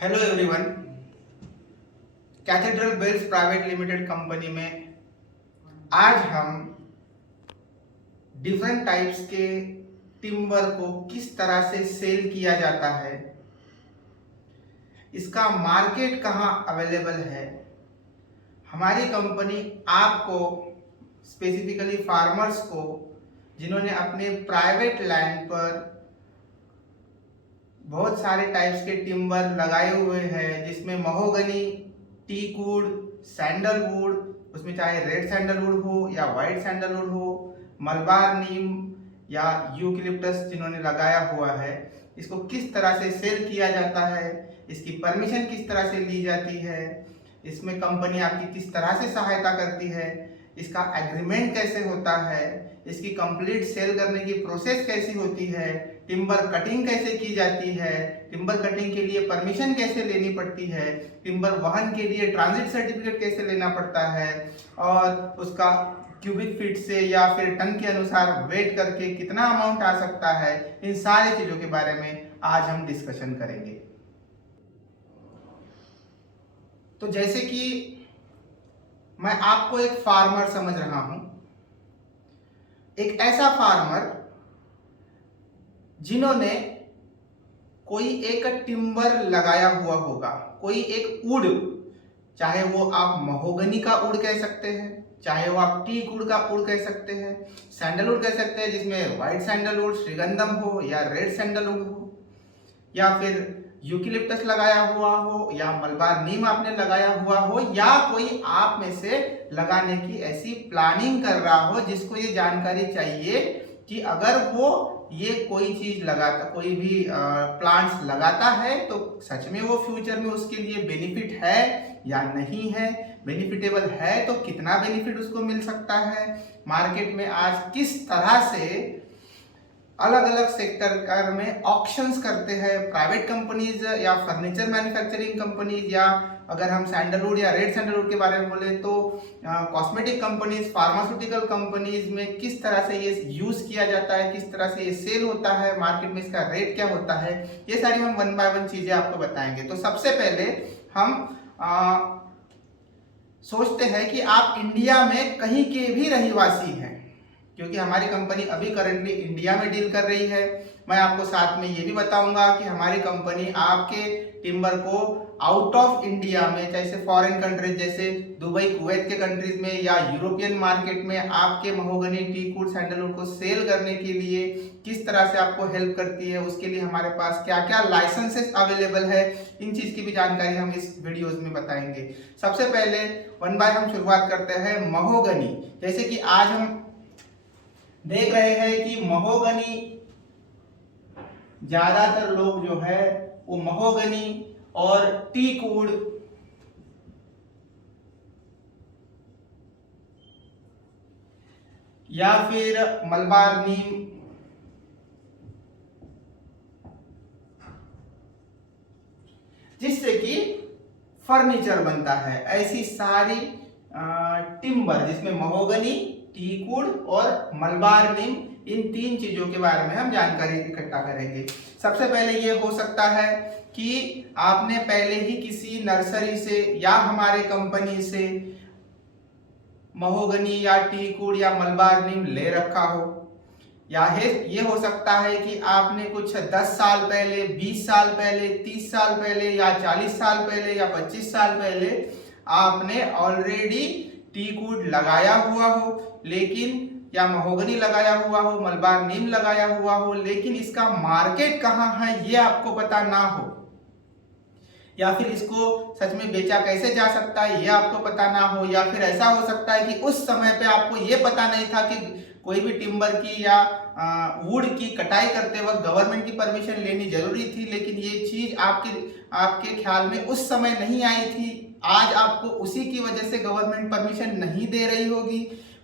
Hello everyone. Cathedral Bells private limited company में आज हम डिफरेंट टाइप्स के टिम्बर को किस तरह से सेल किया जाता है, इसका मार्केट कहाँ अवेलेबल है, हमारी कंपनी आपको स्पेसिफिकली फार्मर्स को जिन्होंने अपने प्राइवेट लैंड पर बहुत सारे टाइप्स के टिम्बर लगाए हुए हैं, जिसमें महोगनी, टीकवुड, सैंडलवुड, उसमें चाहे रेड सैंडलवुड हो या वाइट सैंडलवुड हो, मलबार नीम या यूकलिप्टस जिन्होंने लगाया हुआ है, इसको किस तरह से सेल किया जाता है, इसकी परमिशन किस तरह से ली जाती है, इसमें कंपनी आपकी किस तरह से सहायता करती है, इसका एग्रीमेंट कैसे होता है, इसकी कंप्लीट सेल करने की प्रोसेस कैसी होती है, टिम्बर कटिंग कैसे की जाती है, टिम्बर कटिंग के लिए परमिशन कैसे लेनी पड़ती है, टिम्बर वहन के लिए ट्रांजिट सर्टिफिकेट कैसे लेना पड़ता है और उसका क्यूबिक फीट से या फिर टन के अनुसार वेट करके कितना अमाउंट आ सकता है, इन सारी चीजों के बारे में आज हम डिस्कशन करेंगे। तो जैसे कि मैं आपको एक फार्मर समझ रहा हूं, एक ऐसा फार्मर जिन्होंने कोई एक टिम्बर लगाया हुआ होगा, कोई एक वुड, चाहे वो आप महोगनी का वुड कह सकते हैं, चाहे वो आप टीक वुड का वुड कह सकते हैं, सैंडलवुड कह सकते हैं जिसमें व्हाइट सैंडलवुड, श्रीगंधम हो या रेड सैंडलवुड हो, या फिर यूकलिप्टस लगाया हुआ हो या मलबार नीम आपने लगाया हुआ हो, या कोई आप में से लगाने की ऐसी प्लानिंग कर रहा हो जिसको ये जानकारी चाहिए कि अगर वो ये कोई चीज लगाता, कोई भी प्लांट्स लगाता है तो सच में वो फ्यूचर में उसके लिए बेनिफिट है या नहीं है, बेनिफिटेबल है तो कितना बेनिफिट उसको मिल सकता है, मार्केट में आज किस तरह से अलग अलग सेक्टर में ऑक्शंस करते हैं प्राइवेट कंपनीज या फर्नीचर मैन्युफैक्चरिंग कंपनीज, या अगर हम सैंडलवुड या रेड सैंडलवुड के बारे में बोले तो कॉस्मेटिक कंपनीज, फार्मास्यूटिकल कंपनीज में किस तरह से ये यूज किया जाता है, किस तरह से ये सेल होता है, मार्केट में इसका रेट क्या होता है, ये सारी हम वन बाय वन चीजें आपको बताएंगे। तो सबसे पहले हम सोचते हैं कि आप इंडिया में कहीं के भी रहिवासी हैं, क्योंकि हमारी कंपनी अभी करंटली इंडिया में डील कर रही है। मैं आपको साथ में ये भी बताऊंगा कि हमारी कंपनी आपके टिम्बर को आउट ऑफ इंडिया में, जैसे फॉरेन कंट्रीज जैसे दुबई, कुवैत के कंट्रीज में या यूरोपियन मार्केट में आपके महोगनी, टीकवुड, सैंडलवुड को सेल करने के लिए किस तरह से आपको हेल्प करती है, उसके लिए हमारे पास क्या क्या लाइसेंसेस अवेलेबल है, इन चीज की भी जानकारी हम इस वीडियोज में बताएंगे। सबसे पहले वन बाय हम शुरुआत करते हैं महोगनी। जैसे कि आज हम देख रहे हैं कि महोगनी, ज्यादातर लोग जो है वो महोगनी और टीकवुड या फिर मलबार नीम जिससे कि फर्नीचर बनता है, ऐसी सारी टिम्बर जिसमें महोगनी, टीकवुड और मलबार नीम, इन तीन चीजों के बारे में हम जानकारी इकट्ठा करेंगे। सबसे पहले ये हो सकता है कि आपने पहले ही किसी नर्सरी से या हमारे कंपनी से महोगनी या टीकवुड या मलबार नीम ले रखा हो, या ये हो सकता है कि आपने कुछ 10 साल पहले, 20 साल पहले, 30 साल पहले या 40 साल पहले या 25 साल पहले आपने ऑलरेडी टीकवुड लगाया हुआ हो, लेकिन या महोगनी लगाया हुआ हो, मलबार नीम लगाया हुआ हो, लेकिन इसका मार्केट कहाँ है ये आपको पता ना हो, या फिर इसको सच में बेचा कैसे जा सकता है ये आपको पता ना हो, या फिर ऐसा हो सकता है कि उस समय पे आपको ये पता नहीं था कि कोई भी टिम्बर की या वुड की कटाई करते वक्त गवर्नमेंट की परमिशन लेनी जरूरी थी, लेकिन ये चीज आपके ख्याल में उस समय नहीं आई थी। आज आपको उसी की वजह से गवर्नमेंट परमिशन नहीं दे रही होगी,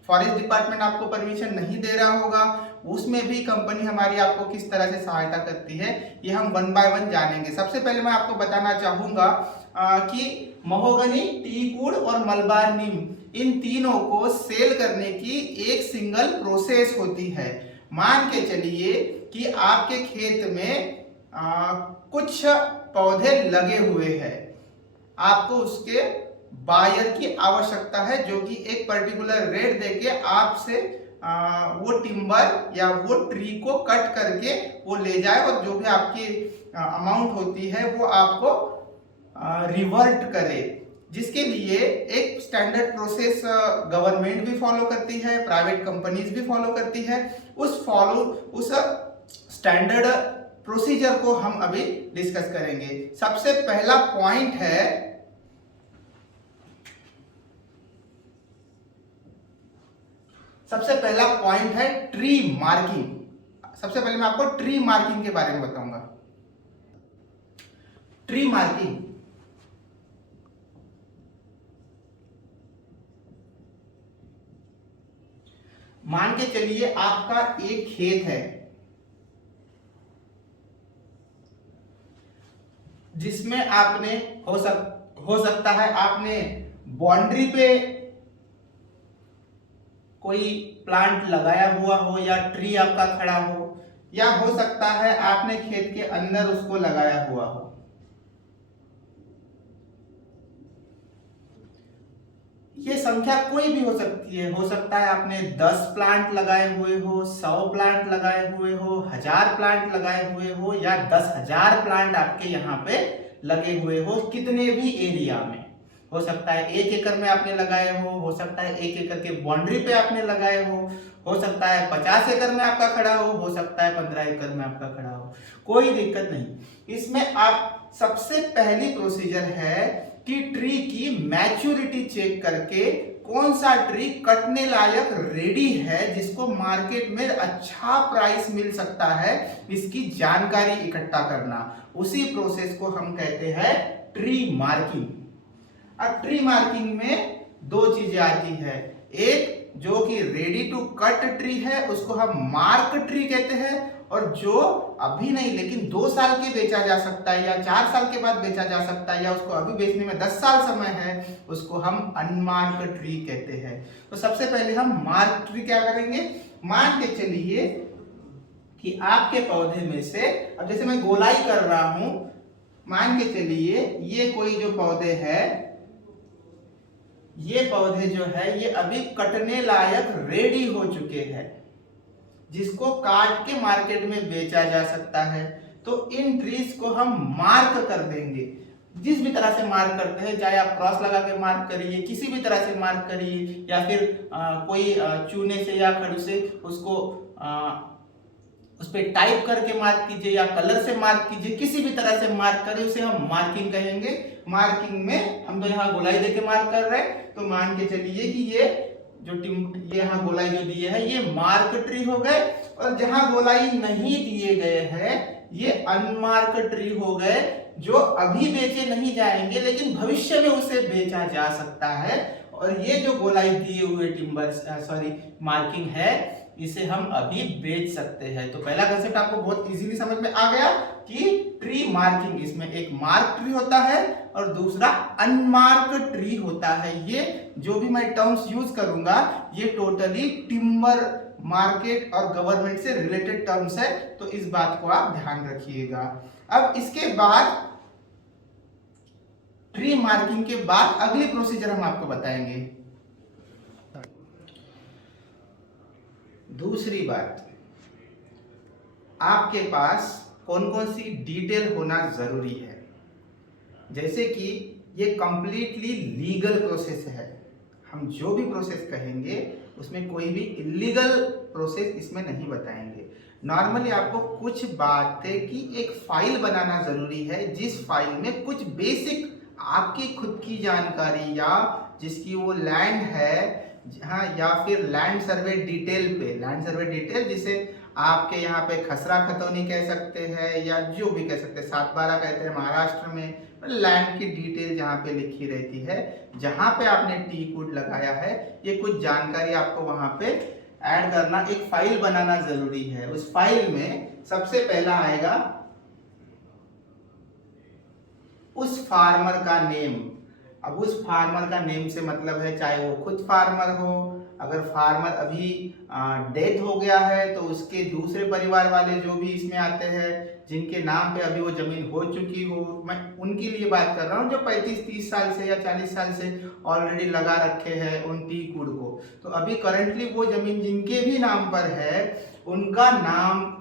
फॉरेस्ट डिपार्टमेंट आपको परमिशन नहीं दे रहा होगा, उसमें भी कंपनी हमारी आपको किस तरह से सहायता करती है ये हम वन बाय वन जानेंगे। सबसे पहले मैं आपको बताना चाहूंगा कि महोगनी, टीकवुड और मलबार नीम, इन तीनों को सेल करने की एक सिंगल प्रोसेस होती है। मान के चलिए कि आपके खेत में कुछ पौधे लगे हुए हैं, आपको उसके बायर की आवश्यकता है जो कि एक पर्टिकुलर रेट देके आपसे वो टिम्बर या वो ट्री को कट करके वो ले जाए और जो भी आपकी अमाउंट होती है वो आपको रिवर्ट करे, जिसके लिए एक स्टैंडर्ड प्रोसेस गवर्नमेंट भी फॉलो करती है, प्राइवेट कंपनीज भी फॉलो करती है। उस स्टैंडर्ड प्रोसीजर को हम अभी डिस्कस करेंगे। सबसे पहला पॉइंट है ट्री मार्किंग। सबसे पहले मैं आपको ट्री मार्किंग के बारे में बताऊंगा। ट्री मार्किंग मान के चलिए आपका एक खेत है जिसमें आपने हो सकता है आपने बाउंड्री पे कोई प्लांट लगाया हुआ हो या ट्री आपका खड़ा हो, या हो सकता है आपने खेत के अंदर उसको लगाया हुआ हो। ये संख्या कोई भी हो सकती है। हो सकता है आपने 10 प्लांट लगाए हुए हो, 100 प्लांट लगाए हुए हो, 1000 प्लांट लगाए हुए हो, या 10,000 प्लांट आपके यहाँ पे लगे हुए हो, कितने भी एरिया में। हो सकता है 1 एकड़ में आपने लगाए हो सकता है 1 एकड़ के बाउंड्री पे आपने लगाए हो सकता है 50 एकड़ में आपका खड़ा हो सकता है 15 एकड़ में आपका खड़ा हो, कोई दिक्कत नहीं। इसमें आप सबसे पहली प्रोसीजर है कि ट्री की मैच्योरिटी चेक करके कौन सा ट्री कटने लायक रेडी है, जिसको मार्केट में अच्छा प्राइस मिल सकता है, इसकी जानकारी इकट्ठा करना। उसी प्रोसेस को हम कहते हैं ट्री मार्किंग। अब ट्री मार्किंग में 2 चीजें आती है। एक जो कि रेडी टू कट ट्री है उसको हम मार्क ट्री कहते हैं, और जो अभी नहीं लेकिन 2 साल के बेचा जा सकता है या 4 साल के बाद बेचा जा सकता है या उसको अभी बेचने में 10 साल समय है, उसको हम अनमार्क ट्री कहते हैं। तो सबसे पहले हम मार्क ट्री क्या करेंगे, मान के चलिए कि आपके पौधे में से, अब जैसे मैं गोलाई कर रहा हूं, मान के चलिए ये कोई जो पौधे है, ये पौधे जो है ये अभी कटने लायक रेडी हो चुके हैं, जिसको काट के मार्केट में बेचा जा सकता है। तो इन ट्रीज को हम मार्क कर देंगे, जिस भी तरह से मार्क करते हैं, चाहे आप क्रॉस लगा के मार्क करिए, किसी भी तरह से मार्क करिए, या फिर कोई चूने से या खड़ू से उसको उस पर टाइप करके मार्क कीजिए या कलर से मार्क कीजिए, किसी भी तरह से मार्क करें, उसे हम मार्किंग कहेंगे। मार्किंग में हम तो यहाँ गोलाई देके मार्क कर रहे हैं, तो मान के चलिए कि ये यहाँ गोलाई जो दिए है ये मार्क ट्री हो गए, और जहां गोलाई नहीं दिए गए हैं ये अनमार्क ट्री हो गए, जो अभी बेचे नहीं जाएंगे लेकिन भविष्य में उसे बेचा जा सकता है। और ये जो गोलाई दिए हुए मार्किंग है, इसे हम अभी बेच सकते हैं। तो पहला कंसेप्ट आपको बहुत इजीली समझ में आ गया कि ट्री मार्किंग, इसमें एक मार्क ट्री होता है और दूसरा अनमार्क ट्री होता है। ये जो भी मैं टर्म्स यूज करूंगा ये टोटली टिम्बर मार्केट और गवर्नमेंट से रिलेटेड टर्म्स है, तो इस बात को आप ध्यान रखिएगा। अब इसके बाद ट्री मार्किंग के बाद अगली प्रोसीजर हम आपको बताएंगे। दूसरी बात, आपके पास कौन कौन सी डिटेल होना जरूरी है। जैसे कि ये कंप्लीटली लीगल प्रोसेस है, हम जो भी प्रोसेस कहेंगे उसमें कोई भी इलीगल प्रोसेस इसमें नहीं बताएंगे। नॉर्मली आपको कुछ बातें की एक फाइल बनाना जरूरी है, जिस फाइल में कुछ बेसिक आपकी खुद की जानकारी या जिसकी वो लैंड है, हाँ, या फिर लैंड सर्वे डिटेल पे, लैंड सर्वे डिटेल जिसे आपके यहाँ पे खसरा खतौनी कह सकते हैं या जो भी कह सकते हैं, 7/12 कहते हैं महाराष्ट्र में। लैंड की डिटेल जहाँ पे लिखी रहती है, जहाँ पे आपने टी कूड लगाया है, ये कुछ जानकारी आपको वहाँ पे ऐड करना, एक फाइल बनाना जरूरी है। उस फाइल में सबसे पहला आएगा उस फार्मर का नेम। अब उस फार्मर का नेम से मतलब है चाहे वो खुद फार्मर हो, अगर फार्मर अभी डेथ हो गया है तो उसके दूसरे परिवार वाले जो भी इसमें आते हैं, जिनके नाम पे अभी वो जमीन हो चुकी हो, मैं उनके लिए बात कर रहा हूँ जो 35-30 साल से या 40 साल से ऑलरेडी लगा रखे हैं उन टीक वुड को। तो अभी करंटली वो जमीन जिनके भी नाम पर है उनका नाम,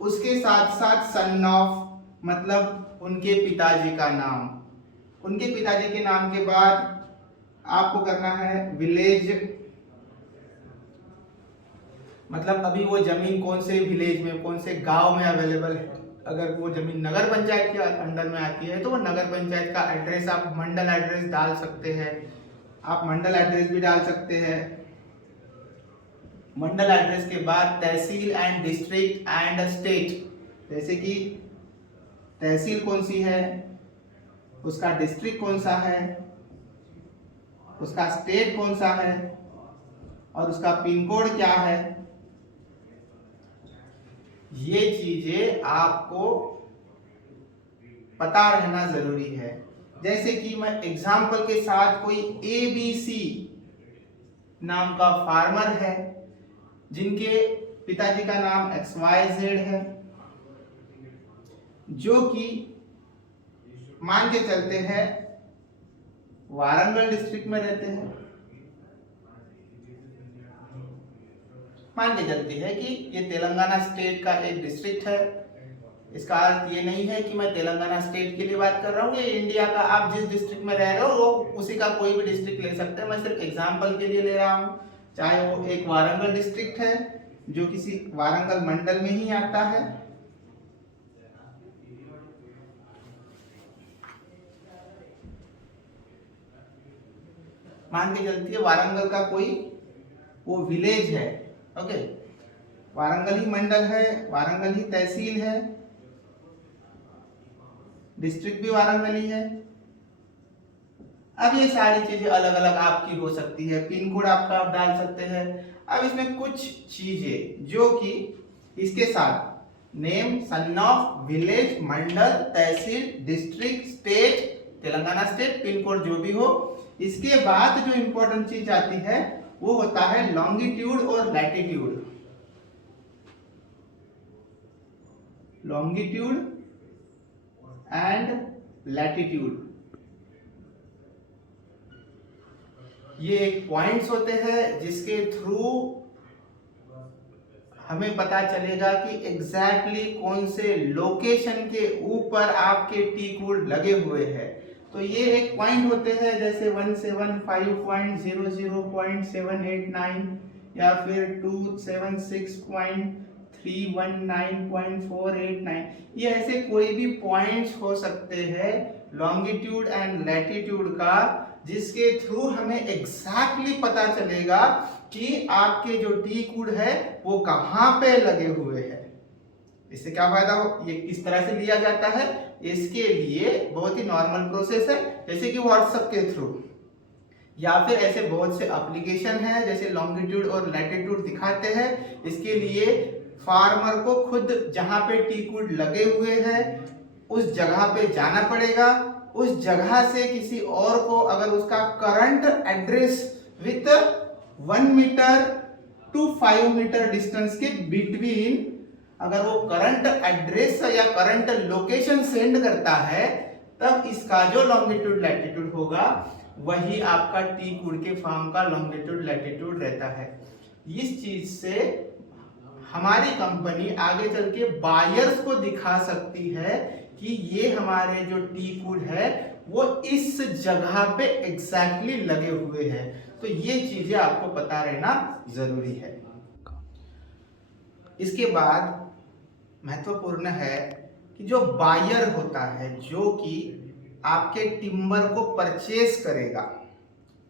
उसके साथ साथ सन ऑफ, मतलब उनके पिताजी का नाम, उनके पिताजी के नाम के बाद आपको करना है विलेज, मतलब अभी वो जमीन कौन से विलेज में, कौन से गांव में अवेलेबल है। अगर वो जमीन नगर पंचायत के अंडर में आती है तो वो नगर पंचायत का एड्रेस, आप मंडल एड्रेस डाल सकते हैं, आप मंडल एड्रेस भी डाल सकते हैं। मंडल एड्रेस के बाद तहसील एंड डिस्ट्रिक्ट एंड स्टेट, जैसे कि तहसील कौन सी है, उसका डिस्ट्रिक्ट कौन सा है, उसका स्टेट कौन सा है और उसका पिन कोड क्या है, ये चीजें आपको पता रहना जरूरी है। जैसे कि मैं एग्जाम्पल के साथ, कोई ABC नाम का फार्मर है जिनके पिताजी का नाम XYZ है, जो कि मान के चलते हैं वारंगल डिस्ट्रिक्ट में रहते हैं, मान के चलते हैं कि ये तेलंगाना स्टेट का एक डिस्ट्रिक्ट है। इसका अर्थ ये नहीं है कि मैं तेलंगाना स्टेट के लिए बात कर रहा हूँ, ये इंडिया का, आप जिस डिस्ट्रिक्ट में रह रहे हो वो उसी का कोई भी डिस्ट्रिक्ट ले सकते हैं, मैं सिर्फ एग्जांपल के लिए ले रहा हूँ। चाहे वो एक वारंगल डिस्ट्रिक्ट है जो किसी वारंगल मंडल में ही आता है, मान के चलती है वारंगल का कोई वो विलेज है, ओके, वारंगल ही मंडल है, वारंगल ही तहसील है, डिस्ट्रिक्ट भी वारंगल ही है। अब ये सारी चीजें अलग अलग आपकी हो सकती है, पिन कोड आपका आप डाल सकते हैं। अब इसमें कुछ चीजें जो कि इसके साथ name, son of, village, Mandal, tehsil, district, state, Telangana state, pin code जो भी हो, इसके बाद जो इंपॉर्टेंट चीज आती है वो होता है लॉन्गिट्यूड और लैटिट्यूड। लॉन्गिट्यूड एंड लैटिट्यूड, ये एक पॉइंट्स होते हैं जिसके थ्रू हमें पता चलेगा कि एग्जैक्टली कौन से लोकेशन के ऊपर आपके टीक वुड लगे हुए हैं। तो ये एक पॉइंट होते हैं जैसे 175.00.789 या फिर 276.319.489, ये ऐसे कोई भी पॉइंट्स हो सकते हैं लॉन्गिट्यूड एंड लैटिट्यूड का, जिसके थ्रू हमें एग्जैक्टली पता चलेगा कि आपके जो टीक वुड है वो कहाँ पे लगे हुए हैं। इससे क्या फायदा हो, ये किस तरह से लिया जाता है, इसके लिए बहुत ही नॉर्मल प्रोसेस है, जैसे कि व्हाट्सएप के थ्रू या फिर ऐसे बहुत से एप्लीकेशन है जैसे लॉन्गिट्यूड और लैटिट्यूड दिखाते हैं। इसके लिए फार्मर को खुद जहां पे टीक वुड लगे हुए हैं उस जगह पे जाना पड़ेगा, उस जगह से किसी और को अगर उसका current address with 1 metre to 5 metre distance के बिटवीन अगर वो करंट एड्रेस या करंट लोकेशन सेंड करता है, तब इसका जो लॉन्गिट्यूड लैटिट्यूड होगा वही आपका टीक वुड के फार्म का लॉन्गिट्यूड लैटिट्यूड रहता है। इस चीज से हमारी कंपनी आगे चल के बायर्स को दिखा सकती है कि ये हमारे जो टीक वुड है वो इस जगह पे एग्जैक्टली लगे हुए हैं। तो ये चीजें आपको पता रहना जरूरी है। इसके बाद महत्वपूर्ण है कि जो बायर होता है, जो कि आपके टिम्बर को परचेस करेगा,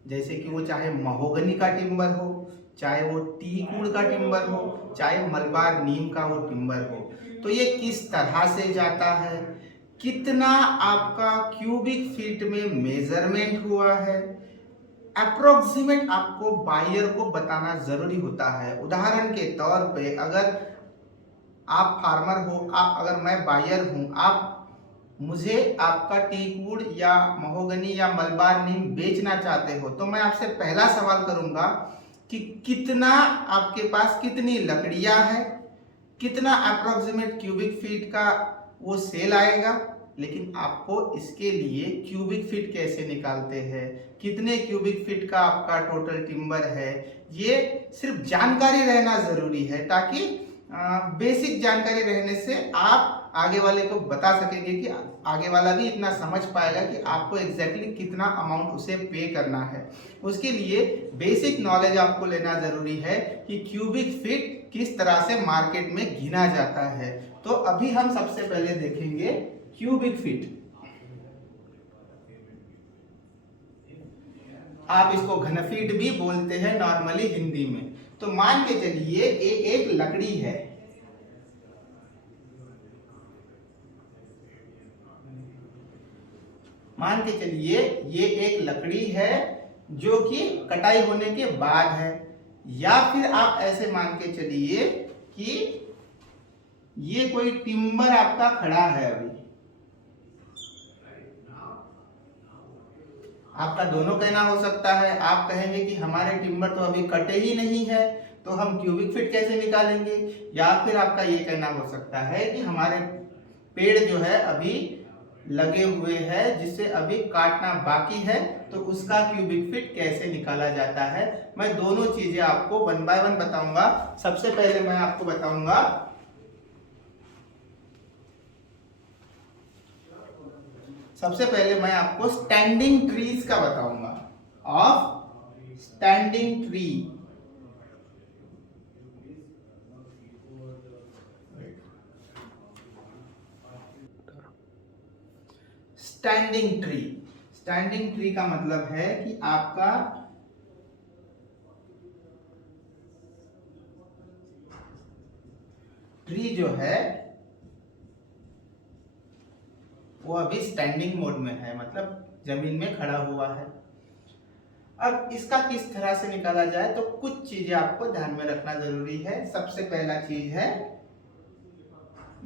जैसे कि वो चाहे महोगनी का टिम्बर हो, चाहे वो टीक वुड का टिम्बर हो, चाहे मलबार नीम का वो टिम्बर हो, तो ये किस तरह से जाता है, कितना आपका क्यूबिक फीट में मेजरमेंट हुआ है, अप्रोक्सीमेट आपको बायर को बताना जरूरी होता है। उदाहरण के तौर पे अगर आप फार्मर हो, अगर मैं बायर हूं, आप मुझे आपका टीक वुड या महोगनी या मलबार नीम बेचना चाहते हो, तो मैं आपसे पहला सवाल करूंगा कि कितना आपके पास कितनी लकड़ियां हैं, कितना अप्रोक्सीमेट क्यूबिक फीट का वो सेल आएगा, लेकिन आपको इसके लिए क्यूबिक फीट कैसे निकालते हैं, कितने क्यूबिक फीट का आपका टोटल टिम्बर है, ये सिर्फ जानकारी रहना जरूरी है, ताकि बेसिक जानकारी रहने से आप आगे वाले को बता सकेंगे कि आगे वाला भी इतना समझ पाएगा कि आपको एग्जैक्टली कितना अमाउंट उसे पे करना है। उसके लिए बेसिक नॉलेज आपको लेना जरूरी है कि क्यूबिक फीट किस तरह से मार्केट में गिना जाता है। तो अभी हम सबसे पहले देखेंगे क्यूबिक फीट। आप इसको घनफीट भी बोलते हैं नॉर्मली हिंदी में। तो मान के चलिए ये एक लकड़ी है, मान के चलिए ये एक लकड़ी है जो कि कटाई होने के बाद है, या फिर आप ऐसे मान के चलिए कि ये कोई टिम्बर आपका खड़ा है। अभी आपका दोनों कहना हो सकता है। आप कहेंगे कि हमारे टिम्बर तो अभी कटे ही नहीं है, तो हम क्यूबिक फीट कैसे निकालेंगे, या फिर आपका ये कहना हो सकता है कि हमारे पेड़ जो है अभी लगे हुए हैं जिसे अभी काटना बाकी है, तो उसका क्यूबिक फीट कैसे निकाला जाता है। मैं दोनों चीजें आपको वन बाय वन बताऊंगा। सबसे पहले मैं आपको बताऊंगा स्टैंडिंग ट्रीज का बताऊंगा, of standing tree. Standing tree का मतलब है कि आपका ट्री जो है वो अभी स्टैंडिंग मोड में है, मतलब जमीन में खड़ा हुआ है। अब इसका किस तरह से निकाला जाए, तो कुछ चीजें आपको ध्यान में रखना जरूरी है। सबसे पहला चीज है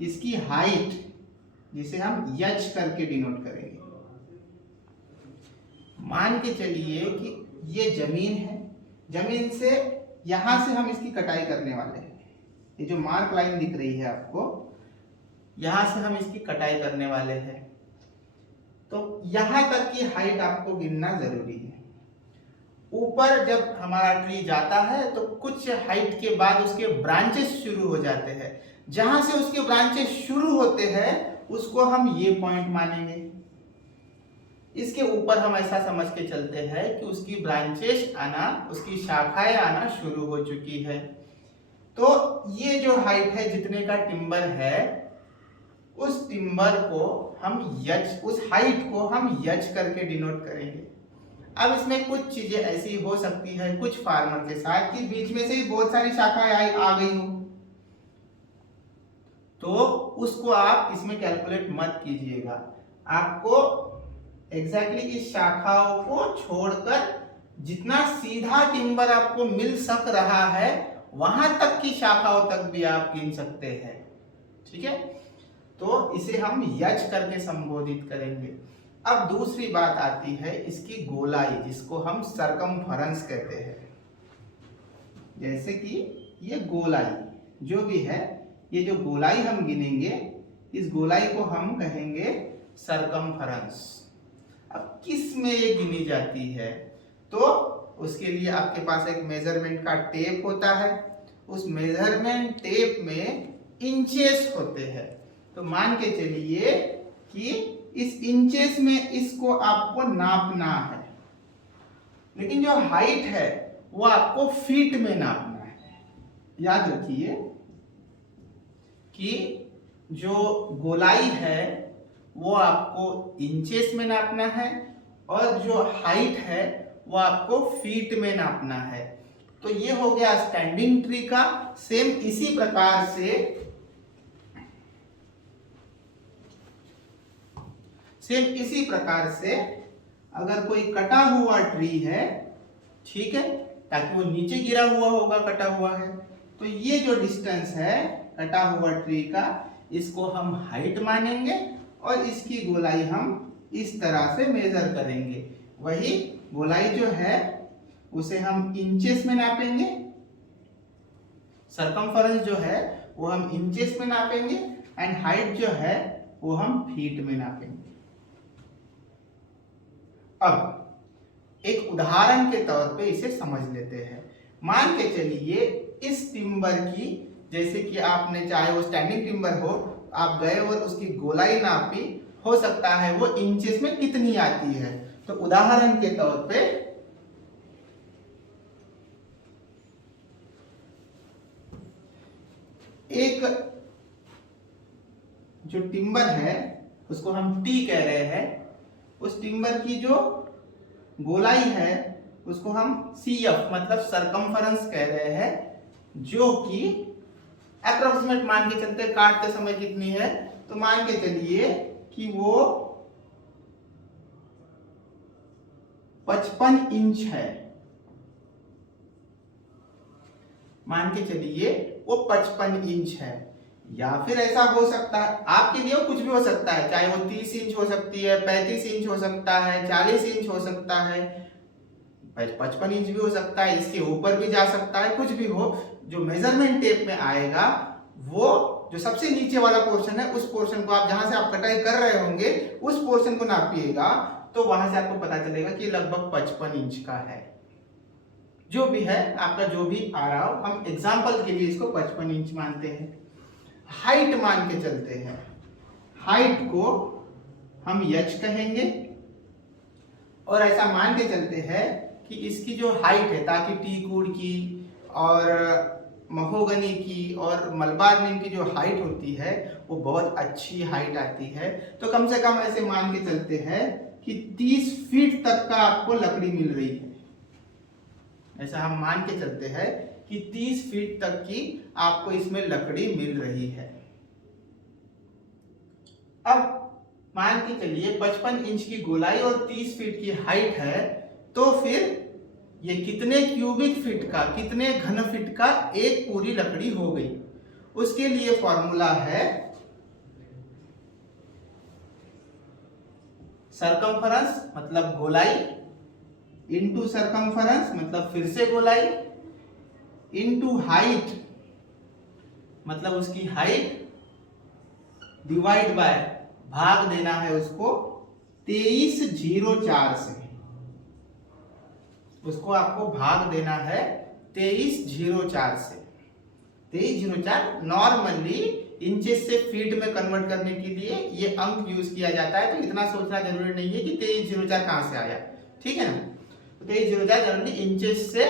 इसकी हाइट, जिसे हम यच करके डिनोट करेंगे। मान के चलिए कि ये जमीन है, जमीन से यहां से हम इसकी कटाई करने वाले हैं। ये जो मार्क लाइन दिख रही है आपको, यहां से हम इसकी कटाई करने वाले हैं, तो यहां तक की हाइट आपको गिनना जरूरी है। ऊपर जब हमारा ट्री जाता है तो कुछ हाइट के बाद उसके ब्रांचेस शुरू हो जाते हैं। जहां से उसके ब्रांचेस शुरू होते हैं उसको हम ये पॉइंट मानेंगे। इसके ऊपर हम ऐसा समझ के चलते हैं कि उसकी ब्रांचेस आना, उसकी शाखाएं आना शुरू हो चुकी है। तो ये जो हाइट है, जितने का टिम्बर है, उस टिम्बर को हम यच, उस हाइट को हम यच करके डिनोट करेंगे। अब इसमें कुछ चीजें ऐसी हो सकती है कुछ फार्मर के साथ कि बीच में से ही बहुत सारी शाखाएं आ गई हो, तो उसको आप इसमें कैलकुलेट मत कीजिएगा। आपको एग्जैक्टली इस शाखाओं को छोड़कर जितना सीधा टिम्बर आपको मिल सक रहा है वहां तक की शाखाओं तक भी आप गिन सकते हैं। ठीक है, तो इसे हम यच करके संबोधित करेंगे। अब दूसरी बात आती है इसकी गोलाई, जिसको हम सरकमफेरेंस कहते हैं। जैसे कि ये गोलाई जो भी है, ये जो गोलाई हम गिनेंगे, इस गोलाई को हम कहेंगे सरकमफेरेंस। अब किस में ये गिनी जाती है, तो उसके लिए आपके पास एक मेजरमेंट का टेप होता है। उस मेजरमेंट टेप में इंचेस होते हैं। तो मान के चलिए कि इस इंचेस में इसको आपको नापना है, लेकिन जो हाइट है वो आपको फीट में नापना है। याद रखिए कि जो गोलाई है वो आपको इंचेस में नापना है और जो हाइट है वो आपको फीट में नापना है। तो ये हो गया स्टैंडिंग ट्री का। सेम इसी प्रकार से अगर कोई कटा हुआ ट्री है, ठीक है, ताकि वो नीचे गिरा हुआ होगा, कटा हुआ है, तो ये जो डिस्टेंस है कटा हुआ ट्री का, इसको हम हाइट मानेंगे और इसकी गोलाई हम इस तरह से मेजर करेंगे। वही गोलाई जो है उसे हम इंचेस में नापेंगे, सरकमफेरेंस जो है वो हम इंचेस में नापेंगे, एंड हाइट जो है वो हम फीट में नापेंगे। अब एक उदाहरण के तौर पे इसे समझ लेते हैं। मान के चलिए इस टिम्बर की, जैसे कि आपने चाहे वो स्टैंडिंग टिम्बर हो, आप गए और उसकी गोलाई नापी, हो सकता है वो इंचेस में कितनी आती है। तो उदाहरण के तौर पे एक जो टिम्बर है उसको हम टी कह रहे हैं, उस टिम्बर की जो गोलाई है उसको हम CF मतलब सरकमफेरेंस कह रहे हैं, जो कि अप्रोक्सीमेट मान के चलते, काटते समय कितनी है, तो मान के चलिए कि वो 55 इंच है। मान के चलिए वो 55 इंच है। या फिर ऐसा हो सकता है, आपके लिए कुछ भी हो सकता है, चाहे वो 30 इंच हो सकती है, 35 इंच हो सकता है, 40 इंच हो सकता है, 55 इंच भी हो सकता है, इसके ऊपर भी जा सकता है, कुछ भी हो। जो मेजरमेंट टेप में आएगा वो जो सबसे नीचे वाला पोर्शन है, उस पोर्शन को आप जहां से आप कटाई कर रहे होंगे उस पोर्शन को नापिएगा, तो वहां से आपको पता चलेगा कि लगभग 55 इंच का है। जो भी है आपका, जो भी आ रहा हो, हम एग्जाम्पल के लिए इसको 55 इंच मानते हैं। हाइट मान के चलते हैं, हाइट को हम h कहेंगे, और ऐसा मान के चलते हैं कि इसकी जो हाइट है, ताकि टीक वुड की और महोगनी की और मलबार नीम की जो हाइट होती है वो बहुत अच्छी हाइट आती है। तो कम से कम ऐसे मान के चलते हैं कि 30 फीट तक का आपको लकड़ी मिल रही है। ऐसा हम मान के चलते हैं कि 30 फीट तक की आपको इसमें लकड़ी मिल रही है। अब मान के चलिए 55 इंच की गोलाई और 30 फीट की हाइट है, तो फिर ये कितने क्यूबिक फीट का, कितने घन फीट का एक पूरी लकड़ी हो गई। उसके लिए फॉर्मूला है सरकमफेरेंस मतलब गोलाई इंटू सरकमफेरेंस मतलब फिर से गोलाई इंटू हाइट मतलब उसकी हाइट, डिवाइड बाय, भाग देना है उसको 2304 से। उसको आपको भाग देना है 2304 से। 2304 नॉर्मली इंचेस से फीट में कन्वर्ट करने के लिए ये अंक यूज किया जाता है, तो इतना सोचना जरूरी नहीं है कि 2304 कहां से आया, ठीक है ना। तो 2304 जनरली इंचेस से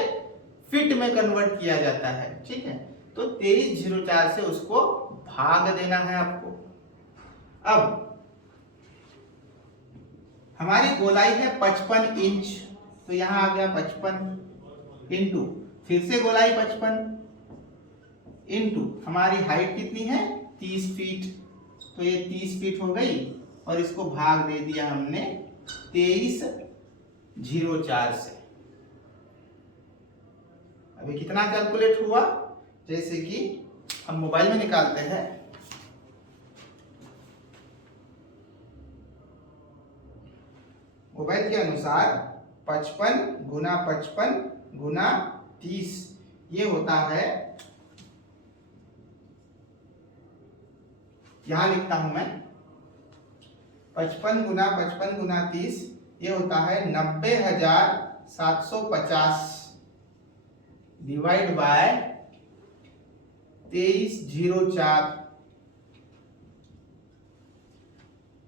फीट में कन्वर्ट किया जाता है, ठीक है। तो 2304 से उसको भाग देना है आपको। अब हमारी गोलाई है 55 इंच, तो यहां आ गया 55 इंटू फिर से गोलाई 55 इंटू हमारी हाइट कितनी है 30 फीट, तो ये 30 फीट हो गई, और इसको भाग दे दिया हमने 2304 से। अभी कितना कैलकुलेट हुआ, जैसे कि हम मोबाइल में निकालते हैं। मोबाइल के अनुसार 55 गुना 55 गुना 30 ये होता है, यहां लिखता हूं मैं, 55 गुना 55 गुना 30 ये होता है 90,750 डिवाइड बाय 2304।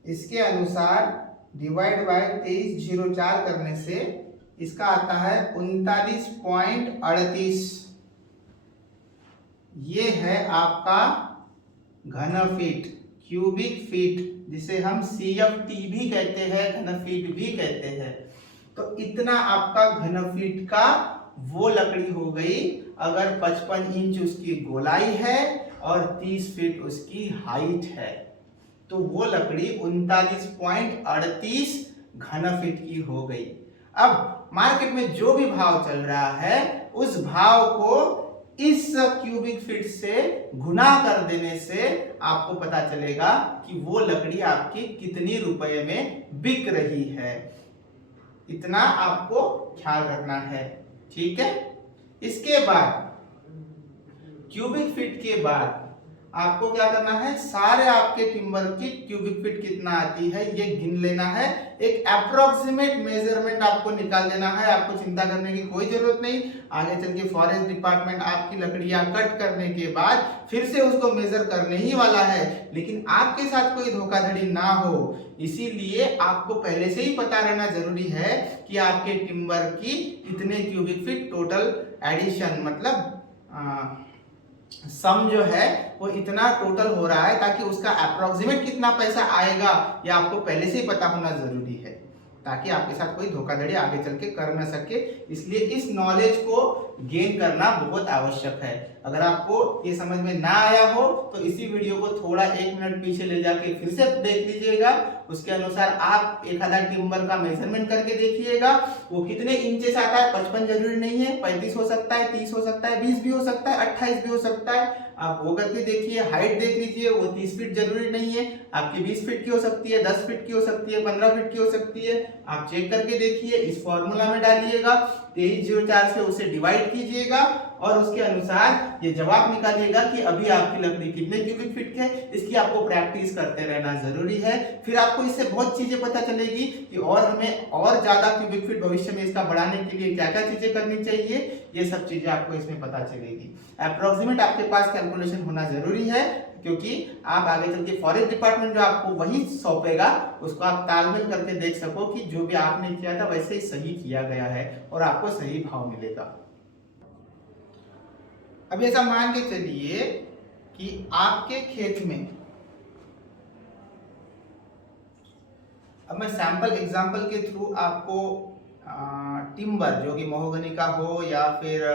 इसके अनुसार डिवाइड बाय 2304 करने से इसका आता है 39.38। ये है आपका घन फीट, क्यूबिक फीट, जिसे हम CFT भी कहते हैं, घन फीट भी कहते हैं। तो इतना आपका घन फीट का वो लकड़ी हो गई अगर 55 इंच उसकी गोलाई है और 30 फीट उसकी हाइट है, तो वो लकड़ी 39.38 घन फीट की हो गई। अब मार्केट में जो भी भाव चल रहा है उस भाव को इस क्यूबिक फीट से गुना कर देने से आपको पता चलेगा कि वो लकड़ी आपकी कितनी रुपए में बिक रही है। इतना आपको ख्याल रखना है। ठीक है। इसके बाद क्यूबिक फीट के बाद आपको क्या करना है, सारे आपके टिम्बर की क्यूबिक फीट कितना आती है ये गिन लेना है। एक अप्रोक्सीमेट मेजरमेंट आपको निकाल देना है। आपको चिंता करने की कोई जरूरत नहीं। आगे चल के फॉरेस्ट डिपार्टमेंट आपकी लकड़ियां कट करने के बाद फिर से उसको मेजर करने ही वाला है, लेकिन आपके साथ कोई धोखाधड़ी ना हो, इसीलिए आपको पहले से ही पता रहना जरूरी है कि आपके टिम्बर की इतने क्यूबिक फीट टोटल एडिशन मतलब सम जो है वो इतना टोटल हो रहा है, ताकि उसका अप्रोक्सीमेट कितना पैसा आएगा ये आपको पहले से ही पता होना जरूरी है, ताकि आपके साथ कोई धोखाधड़ी आगे चल के कर न सके। इसलिए इस नॉलेज को गेन करना बहुत आवश्यक है। अगर आपको ये समझ में ना आया हो तो इसी वीडियो को थोड़ा 1 मिनट पीछे ले जाके फिर से देख लीजिएगा। उसके अनुसार आप एक आधा टिम्बर का मेजरमेंट करके देखिएगा, वो कितने इंचेस आता है। 55 जरूरी नहीं है, 35 हो सकता है, 30 हो सकता है, 20 भी हो सकता है, 28 भी हो सकता है। आप वो करके देखिए। हाइट देख लीजिए, वो 30 फीट जरूरी नहीं है, आपकी 20 फीट की हो सकती है, 10 फीट की हो सकती है, 15 फीट की हो सकती है। आप चेक करके देखिए, इस फॉर्मूला में डालिएगा, 2304 से उसे डिवाइड कीजिएगा और उसके अनुसार ये जवाब निकालिएगा कि अभी आपकी लकड़ी कितने क्यूबिक फीट है। इसकी आपको प्रैक्टिस करते रहना जरूरी है। फिर आपको इससे बहुत चीजें पता चलेगी कि और हमें और ज्यादा क्यूबिक फीट भविष्य में इसका बढ़ाने के लिए क्या क्या चीजें करनी चाहिए। ये सब चीजें आपको इसमें पता चलेगी। अप्रोक्सीमेट आपके पास कैलकुलेशन होना जरूरी है, क्योंकि आप आगे चल के फॉरेस्ट डिपार्टमेंट जो आपको वही सौंपेगा उसको आप तालमेल करके देख सको कि जो भी आपने किया था वैसे ही सही किया गया है और आपको सही भाव मिलेगा। अब ऐसा मान के चलिए कि आपके खेत में, अब मैं सैंपल एग्जांपल के थ्रू आपको टिम्बर जो कि महोगनी का हो या फिर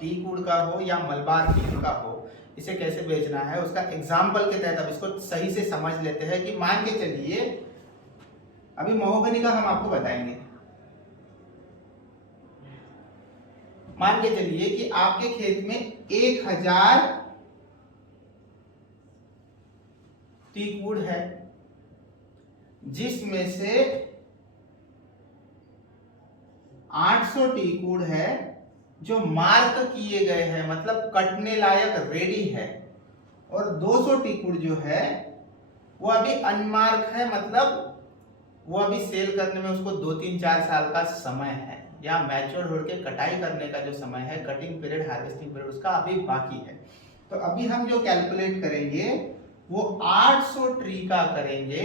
टीक वुड का हो या मलबार टीक का हो, इसे कैसे बेचना है उसका एग्जांपल के तहत अब इसको सही से समझ लेते हैं। कि मान के चलिए अभी महोगनी का हम आपको बताएंगे। मान के चलिए कि आपके खेत में 1000 टीक वुड है, जिसमें से 800 टीक वुड है जो मार्क किए गए हैं, मतलब कटने लायक रेडी है, और 200 टीक वुड जो है वो अभी अनमार्क है, मतलब वो अभी सेल करने में उसको 2-3-4 साल का समय है, या मैच्योर होकर के कटाई करने का जो समय है, कटिंग पीरियड हार्वेस्टिंग पीरियड उसका अभी बाकी है। तो अभी हम जो कैलकुलेट करेंगे वो 800 ट्री का करेंगे,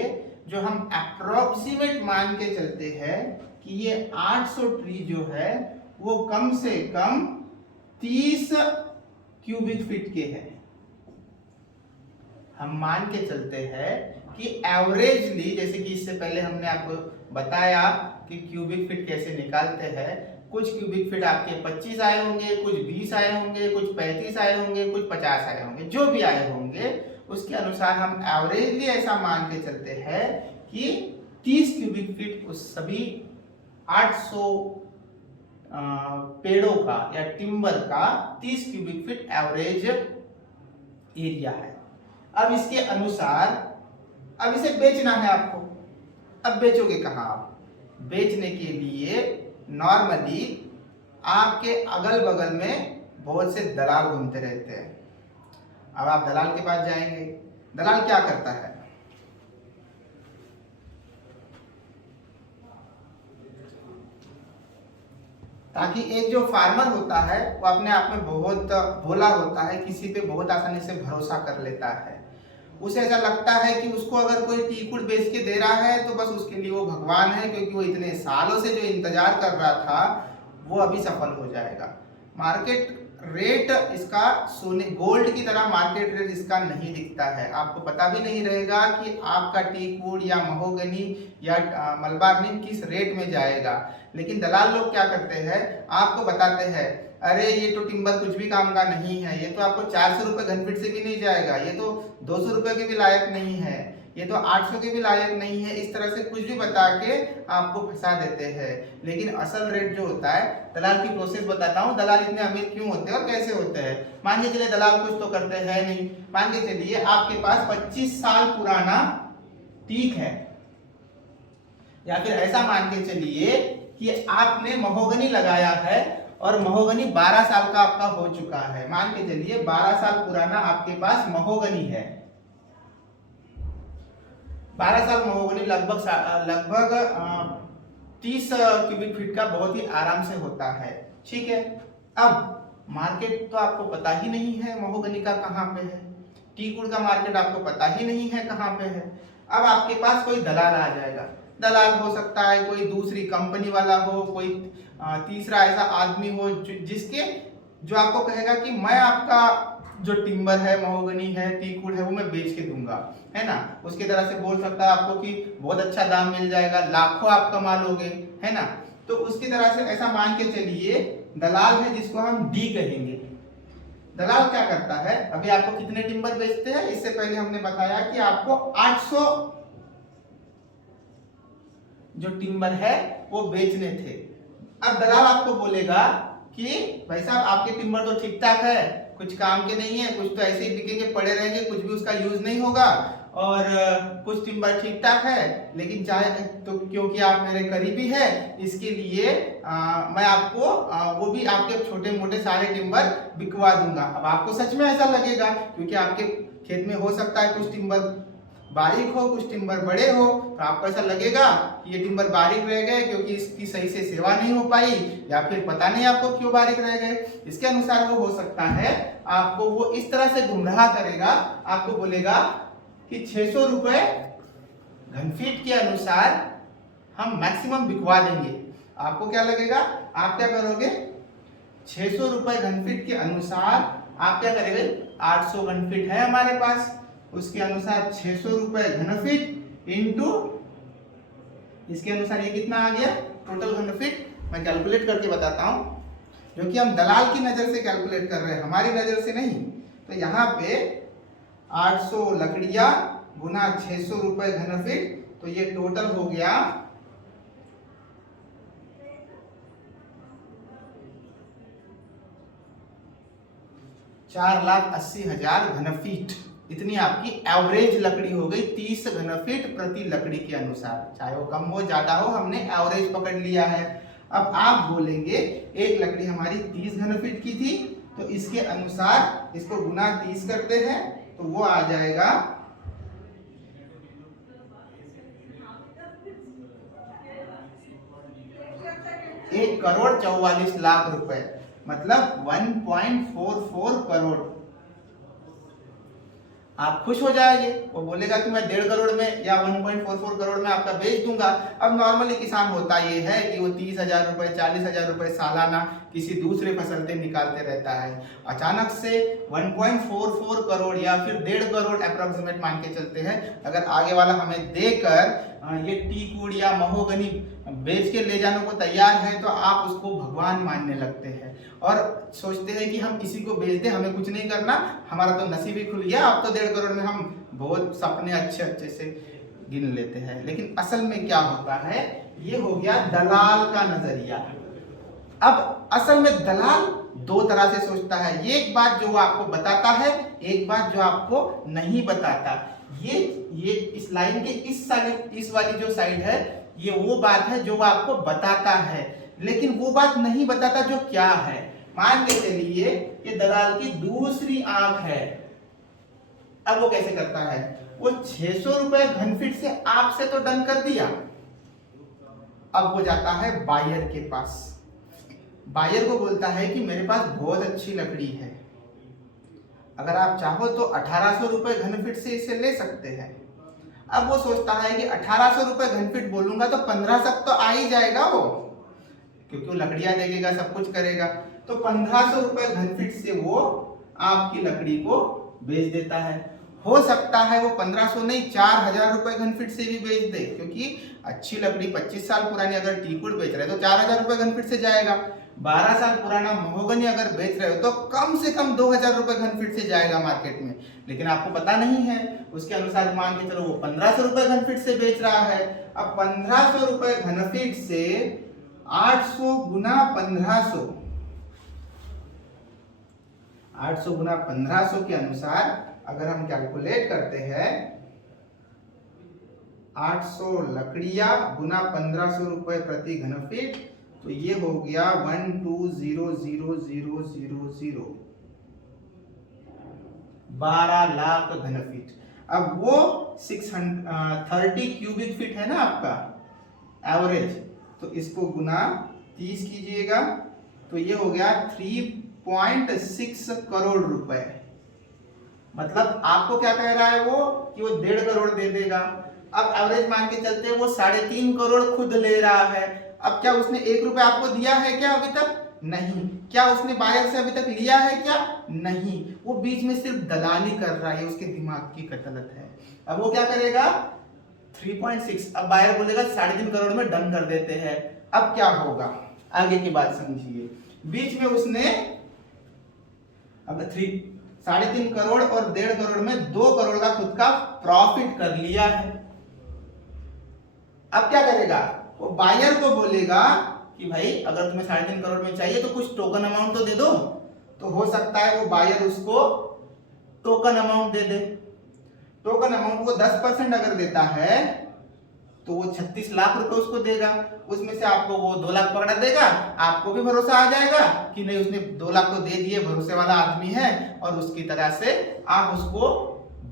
जो हम अप्रोक्सीमेट मान के चलते हैं कि ये 800 ट्री जो है वो कम से कम 30 क्यूबिक फीट के हैं। हम मान के चलते हैं कि एवरेजली, जैसे कि इससे पहले हमने आपको बताया कि क्यूबिक फीट कैसे निकालते हैं, कुछ क्यूबिक फीट आपके 25 आए होंगे, कुछ 20 आए होंगे, कुछ 35 आए होंगे, कुछ 50 आए होंगे, जो भी आए होंगे उसके अनुसार हम एवरेजली ऐसा मान के चलते हैं कि 30 क्यूबिक फीट उस सभी 800 पेड़ों का या टिम्बर का 30 क्यूबिक फीट एवरेज एरिया है। अब इसके अनुसार अब इसे बेचना है आपको। अब बेचोगे कहाँ आप? बेचने के लिए नॉर्मली आपके अगल बगल में बहुत से दलाल घूमते रहते हैं। अब आप दलाल के पास जाएंगे, दलाल क्या करता है? ताकि एक जो फार्मर होता है वो अपने आप में बहुत भोला होता है, किसी पे बहुत आसानी से भरोसा कर लेता है। उसे ऐसा लगता है कि उसको अगर कोई टीक वुड बेच के दे रहा है तो बस उसके लिए वो भगवान है, क्योंकि वो इतने सालों से जो इंतजार कर रहा था वो अभी सफल हो जाएगा। मार्केट रेट इसका सोने गोल्ड की तरह मार्केट रेट इसका नहीं दिखता है। आपको पता भी नहीं रहेगा कि आपका टीक वुड या महोगनी या मलबार नीम किस रेट में जाएगा। लेकिन दलाल लोग क्या करते हैं, आपको बताते हैं अरे ये तो टिम्बर कुछ भी काम का नहीं है, ये तो आपको 400 रुपए घन फीट से भी नहीं जाएगा, ये तो 200 रुपए के भी लायक नहीं है, ये तो 800 के भी लायक नहीं है। इस तरह से कुछ भी बता के आपको फंसा देते हैं। लेकिन असल रेट जो होता है, दलाल की प्रोसेस बताता हूँ, दलाल इतने अमीर क्यों होते हैं और कैसे होते हैं। मान के चलिए दलाल कुछ तो करते हैं नहीं। मान के चलिए आपके पास 25 साल पुराना टीक है, या फिर ऐसा मान के चलिए कि आपने महोगनी लगाया है और महोगनी 12 साल का आपका हो चुका है, मान के चलिए 12 साल पुराना आपके पास महोगनी है। 12 साल महोगनी लगभग 30 क्यूबिक फीट का बहुत ही आराम से होता है। ठीक है, अब मार्केट तो आपको पता ही नहीं है महोगनी का कहाँ पे है, टीक वुड का मार्केट आपको पता ही नहीं है कहाँ पे है। अब आपके पास कोई दलाल आ जाएगा, दलाल हो सकता है कोई दूसरी कंपनी वाला हो, कोई तीसरा ऐसा आदमी हो जो आपको कहेगा कि मैं आपका जो टिम्बर है, महोगनी है, टीक वुड है, वो मैं बेच के दूंगा, है ना। उसकी तरह से बोल सकता है आपको कि बहुत अच्छा दाम मिल जाएगा, लाखों आप कमा लोगे, है ना। तो उसकी तरह से ऐसा मान के चलिए दलाल है जिसको हम डी कहेंगे। दलाल क्या करता है, अभी आपको कितने टिम्बर बेचते हैं, इससे पहले हमने बताया कि आपको 800 जो टिम्बर है वो बेचने थे। अब दलाल आपको बोलेगा कि भाई साहब आपके टिम्बर तो ठीक ठाक है, कुछ काम के नहीं है, कुछ तो ऐसे ही बिकेंगे पड़े रहेंगे, कुछ भी उसका यूज नहीं होगा, और कुछ टिम्बर ठीक ठाक है, लेकिन चाहे तो क्योंकि आप मेरे करीबी है इसके लिए मैं आपको वो भी आपके छोटे मोटे सारे टिम्बर बिकवा दूंगा। अब आपको सच में ऐसा लगेगा क्योंकि आपके खेत में हो सकता है कुछ टिम्बर बारीक हो, कुछ टिम्बर बड़े हो, तो आपको ऐसा लगेगा कि ये टिम्बर बारीक रह गए क्योंकि इसकी सही से सेवा नहीं हो पाई, या फिर पता नहीं आपको क्यों बारीक रह गए। इसके अनुसार वो हो सकता है आपको वो इस तरह से गुमराह करेगा, आपको बोलेगा कि 600 रुपए घन फीट के अनुसार हम मैक्सिमम बिकवा देंगे। आपको क्या लगेगा, आप क्या करोगे, 600 रुपए घन फीट के अनुसार आप क्या करेंगे, 800 घन फीट है हमारे पास, उसके अनुसार 600 रुपए घन फीट इंटू इसके अनुसार ये कितना आ गया टोटल घन फीट, मैं कैलकुलेट करके बताता हूं, जो कि हम दलाल की नजर से कैलकुलेट कर रहे हैं, हमारी नजर से नहीं। तो यहाँ पे 800 लकड़ियां गुना 600 रुपए घन फीट, तो ये टोटल हो गया 4,80,000 घन फीट। इतनी आपकी एवरेज लकड़ी हो गई 30 घन फीट प्रति लकड़ी के अनुसार, चाहे वो कम हो ज्यादा हो, हमने एवरेज पकड़ लिया है। अब आप बोलेंगे एक लकड़ी हमारी 30 घन फीट की थी, तो इसके अनुसार इसको गुना 30 करते हैं तो वो आ जाएगा 1,44,00,000 रुपए, मतलब 1.44 करोड़। आप खुश हो जाएंगे, वो बोलेगा कि मैं 1.5 करोड़ में या 1.44 करोड़ में आपका बेच दूंगा। अब नॉर्मली किसान होता ये है कि वो 30,000 रुपए 40,000 रुपए सालाना किसी दूसरे फसल से निकालते रहता है, अचानक से 1.44 करोड़ या फिर 1.5 करोड़ अप्रोक्सीमेट मान के चलते हैं, अगर आगे वाला हमें देकर ये टीक वुड या महोगनी बेच के ले जाने को तैयार है, तो आप उसको भगवान मानने लगते हैं और सोचते हैं कि हम किसी को बेच दें, हमें कुछ नहीं करना, हमारा तो नसीब ही खुल गया, अब तो 1.5 करोड़ में हम बहुत सपने अच्छे अच्छे से गिन लेते हैं। लेकिन असल में क्या होता है, ये हो गया दलाल का नजरिया। अब असल में दलाल दो तरह से सोचता है, एक बात जो आपको बताता है, एक बात जो आपको नहीं बताता। ये इस लाइन के इस वाली जो साइड है, ये वो बात है जो वो आपको बताता है, लेकिन वो बात नहीं बताता जो क्या है। मान के चलिए ये दलाल की दूसरी आंख है। अब वो कैसे करता है, वो 600 रुपए घन फीट से आपसे तो डन कर दिया, अब वो जाता है बायर के पास, बायर को बोलता है कि मेरे पास बहुत अच्छी लकड़ी है, अगर आप चाहो तो 1800 रुपए घन फीट से इसे ले सकते हैं। अब वो सोचता है कि 1800 रुपए घन फीट बोलूंगा तो 1500 तक तो आ ही जाएगा वो, क्योंकि वो लकड़ियां देगा, सब कुछ करेगा, तो 1500 रुपए घन फीट से वो आपकी लकड़ी को बेच देता है। हो सकता है वो 1500 नहीं 4000 रुपए घन फीट से भी बेच दे, क्योंकि अच्छी लकड़ी 25 साल पुरानी अगर टीक वुड बेच रहे तो 4000 रुपए घन फीट से जाएगा, 12 साल पुराना महोगनी अगर बेच रहे हो तो कम से कम 2000 रुपए घन फीट से जाएगा मार्केट में, लेकिन आपको पता नहीं है। उसके अनुसार मान के चलो वो 1500 रुपए घन फीट से बेच रहा है। अब 1500 रुपए घन फीट से 800 गुना 1500, 800 गुना 1500 के अनुसार अगर हम कैलकुलेट करते हैं, 800 लकड़ियां गुना 1500 रुपए प्रति घन फीट, तो ये हो गया 12000000, 12 लाख घन फीट। अब वो 630 क्यूबिक फीट है ना आपका एवरेज, तो इसको गुना 30 कीजिएगा, तो ये हो गया 3.6 करोड़ रुपए। मतलब आपको क्या कह रहा है वो कि वो 1.5 करोड़ दे देगा। अब एवरेज मान के चलते हैं वो 3.5 करोड़ खुद ले रहा है। अब क्या उसने 1 रुपया आपको दिया है क्या अभी तक? नहीं। क्या उसने बायर से अभी तक लिया है क्या? नहीं। वो बीच में सिर्फ दलाली कर रहा है, उसके दिमाग की कतलत है। अब वो क्या करेगा? 3.6, अब बायर बोलेगा 3.5 करोड़ में डन कर देते हैं। अब क्या होगा आगे की बात समझिए। बीच में उसने अब 3.5 करोड़ और 1.5 करोड़ में 2 करोड़ का खुद का प्रॉफिट कर लिया है। अब क्या करेगा? वो बायर को बोलेगा कि भाई अगर तुम्हें 3.5 करोड़ में चाहिए तो कुछ टोकन अमाउंट तो दे दो। तो हो सकता है वो बायर उसको टोकन अमाउंट दे दे। टोकन अमाउंट वो 10% अगर देता है तो वो 36 लाख रुपए उसको देगा। उसमें से आपको वो 2 लाख पकड़ा देगा, आपको भी भरोसा आ जाएगा कि नहीं उसने 2 लाख तो दे दिए, भरोसे वाला आदमी है, और उसकी तरह से आप उसको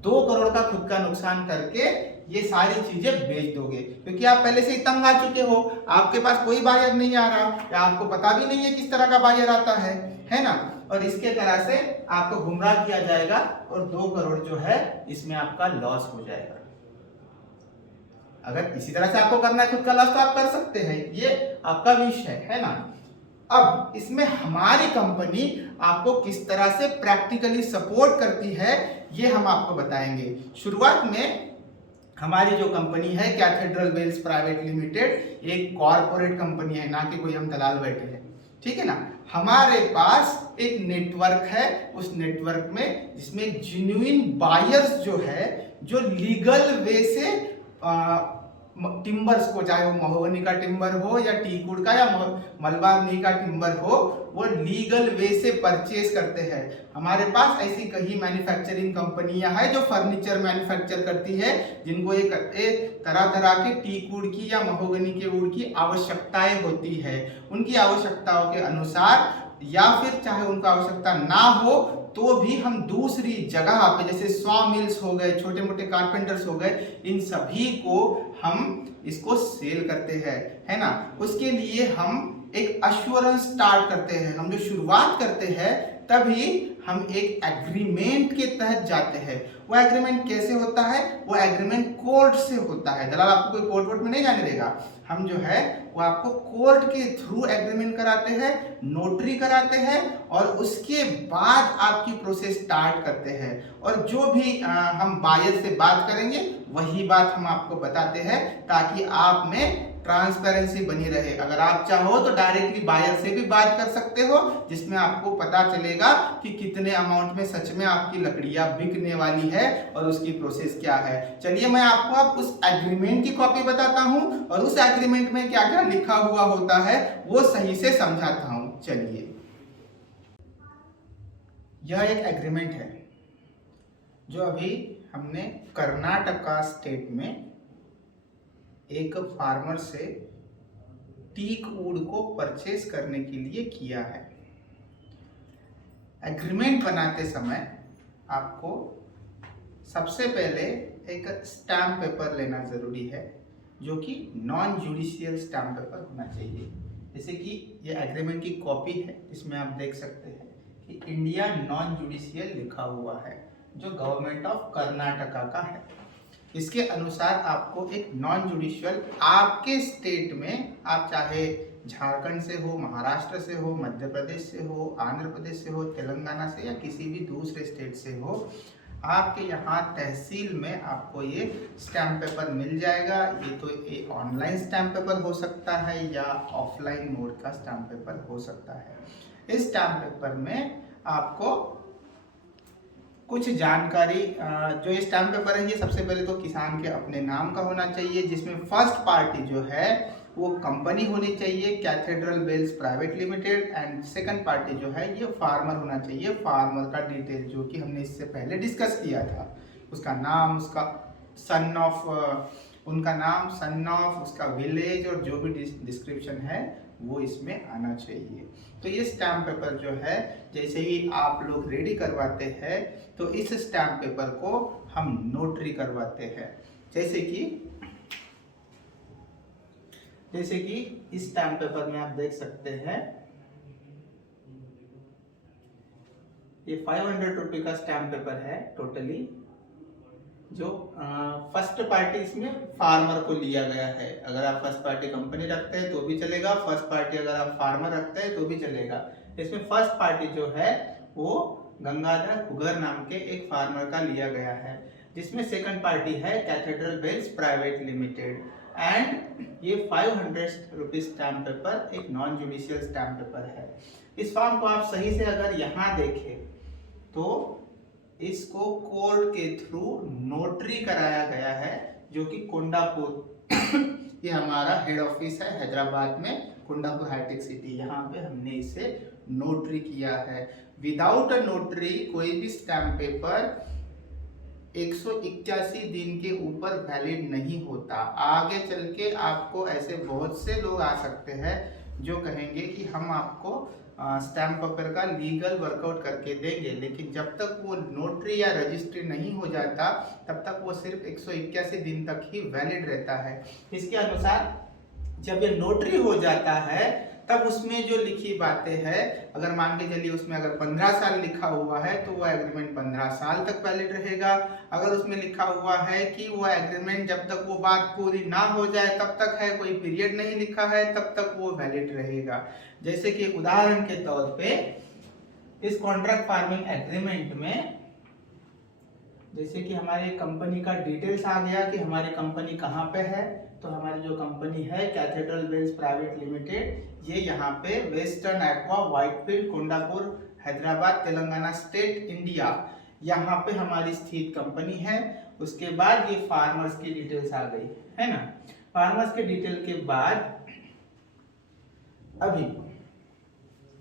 2 करोड़ का खुद का नुकसान करके ये सारी चीजें बेच दोगे, क्योंकि आप पहले से ही तंग आ चुके हो। आपके पास कोई बायर नहीं आ रहा, या आपको पता भी नहीं है किस तरह का बायर आता है ना। और इसके तरह से आपको गुमराह किया जाएगा और 2 करोड़ जो है इसमें आपका लॉस हो जाएगा। अगर इसी तरह से आपको करना है खुद का लॉस तो आप कर सकते हैं, ये आपका विषय है ना। अब इसमें हमारी कंपनी आपको किस तरह से प्रैक्टिकली सपोर्ट करती है ये हम आपको बताएंगे। शुरुआत में हमारी जो कंपनी है कैथेड्रल बेल्स प्राइवेट लिमिटेड, एक कॉर्पोरेट कंपनी है, ना कि कोई हम दलाल बैठे हैं, ठीक है ना। हमारे पास एक नेटवर्क है, उस नेटवर्क में जिसमें जेन्युइन बायर्स जो है, जो लीगल वे से टिम्बर्स को, चाहे वो महोगनी का टिम्बर हो या टीकवुड का या मलबारी का टिम्बर हो, वो लीगल वे से परचेज करते हैं। हमारे पास ऐसी कई मैन्युफैक्चरिंग कंपनियां हैं जो फर्नीचर मैन्युफैक्चर करती है, जिनको एक तरह तरह के टीकवुड की या महोगनी के वुड की आवश्यकताएं होती है। उनकी आवश्यकताओं के अनुसार या फिर चाहे उनका आवश्यकता ना हो तो भी हम दूसरी जगह पे, जैसे सॉ मिल्स हो गए, छोटे मोटे कारपेंटर्स हो गए, इन सभी को हम इसको सेल करते हैं, है ना। उसके लिए हम एक अश्योरेंस स्टार्ट करते हैं। हम जो शुरुआत करते हैं तभी हम एक एग्रीमेंट के तहत जाते हैं। वो एग्रीमेंट कैसे होता है? वो एग्रीमेंट कोर्ट से होता है। दलाल आपको कोई कोर्ट वोर्ट में नहीं जाने देगा। हम जो है वो आपको कोर्ट के थ्रू एग्रीमेंट कराते हैं, नोटरी कराते हैं, और उसके बाद आपकी प्रोसेस स्टार्ट करते हैं। और जो भी हम बायर से बात करेंगे वही बात हम आपको बताते हैं, ताकि आप में ट्रांसपेरेंसी बनी रहे। अगर आप चाहो तो डायरेक्टली बायर से भी बात कर सकते हो, जिसमें आपको पता चलेगा कि कितने अमाउंट में सच में आपकी लकड़ियां बिकने वाली है और उसकी प्रोसेस क्या है। चलिए मैं आपको अब उस एग्रीमेंट की कॉपी बताता हूं और उस एग्रीमेंट में क्या क्या लिखा हुआ होता है वो सही से समझाता हूं। चलिए, यह एक एग्रीमेंट है जो अभी हमने कर्नाटका स्टेट में एक फार्मर से टीक वुड को परचेज करने के लिए किया है। एग्रीमेंट बनाते समय आपको सबसे पहले एक स्टैम्प पेपर लेना जरूरी है, जो कि नॉन जुडिशियल स्टैम्प पेपर होना चाहिए। जैसे कि ये एग्रीमेंट की कॉपी है, इसमें आप देख सकते हैं कि इंडिया नॉन जुडिशियल लिखा हुआ है, जो गवर्नमेंट ऑफ कर्नाटका का है। इसके अनुसार आपको एक नॉन जुडिशियल आपके स्टेट में, आप चाहे झारखंड से हो, महाराष्ट्र से हो, मध्य प्रदेश से हो, आंध्र प्रदेश से हो, तेलंगाना से या किसी भी दूसरे स्टेट से हो, आपके यहाँ तहसील में आपको ये स्टैम्प पेपर मिल जाएगा। ये तो ऑनलाइन स्टैम्प पेपर हो सकता है या ऑफलाइन मोड का स्टैम्प पेपर हो सकता है। इस स्टैम्प पेपर में आपको कुछ जानकारी, जो ये स्टैम्प पेपर है ये सबसे पहले तो किसान के अपने नाम का होना चाहिए, जिसमें फर्स्ट पार्टी जो है वो कंपनी होनी चाहिए Cathedral Bells private limited, and second party जो है ये फार्मर होना चाहिए, फार्मर का डिटेल जो कि हमने इससे पहले डिस्कस किया था। उसका नाम, उसका सन ऑफ, उनका नाम, सन ऑफ, उसका विलेज और जो भी डिस्क्रिप्शन है वो इसमें आना चाहिए। तो ये स्टैम्प पेपर जो है जैसे ही आप लोग रेडी करवाते हैं तो इस स्टैम्प पेपर को हम नोटरी करवाते हैं। जैसे कि इस स्टैम्प पेपर में आप देख सकते हैं ये 500 रुपये का स्टैम्प पेपर है टोटली। जो फर्स्ट पार्टी इसमें फार्मर को लिया गया है। अगर आप फर्स्ट पार्टी कंपनी रखते हैं तो भी चलेगा, फर्स्ट पार्टी अगर आप फार्मर रखते हैं तो भी चलेगा। इसमें फर्स्ट पार्टी जो है वो गंगाधर कुगर नाम के एक फार्मर का लिया गया है, जिसमें सेकंड पार्टी है Cathedral Bells private limited. And ये 500 रुपीज स्टैम्प पेपर एक नॉन जुडिशियल स्टैम्प पेपर है। इस फॉर्म को आप सही से अगर यहाँ देखें तो इसको कोर्ट के थ्रू नोटरी कराया गया है, जो कि कोंडापुर ये हमारा हेड ऑफिस है हैदराबाद में, कोंडापुर हाईटेक सिटी, यहाँ पे हमने इसे नोटरी किया है। विदाउट अ नोटरी कोई भी स्टैम्प पेपर 181 दिन के ऊपर वैलिड नहीं होता। आगे चल के आपको ऐसे बहुत से लोग आ सकते हैं जो कहेंगे कि हम आपको स्टैम्प पेपर का लीगल वर्कआउट करके देंगे, लेकिन जब तक वो नोटरी या रजिस्ट्री नहीं हो जाता तब तक वो सिर्फ 181 दिन तक ही वैलिड रहता है। इसके अनुसार जब ये नोटरी हो जाता है तब उसमें जो लिखी बातें हैं, अगर मान के चलिए उसमें अगर 15 साल लिखा हुआ है तो वो एग्रीमेंट 15 साल तक वैलिड रहेगा। अगर उसमें लिखा हुआ है कि वो एग्रीमेंट जब तक वो बात पूरी ना हो जाए तब तक है, कोई पीरियड नहीं लिखा है, तब तक वो वैलिड रहेगा। जैसे कि उदाहरण के तौर पे इस कॉन्ट्रैक्ट फार्मिंग एग्रीमेंट में जैसे कि हमारे कंपनी का डिटेल्स आ गया कि हमारी कंपनी कहाँ पे है, तो हमारी जो कंपनी है कैथेड्रल बेल्स प्राइवेट लिमिटेड, ये यहाँ पे western aqua Whitefield Kondapur Hyderabad Telangana state India, यहाँ पे हमारी स्थित कंपनी है। उसके बाद ये फार्मर्स की डिटेल्स आ गई है ना। फार्मर्स के डिटेल के बाद अभी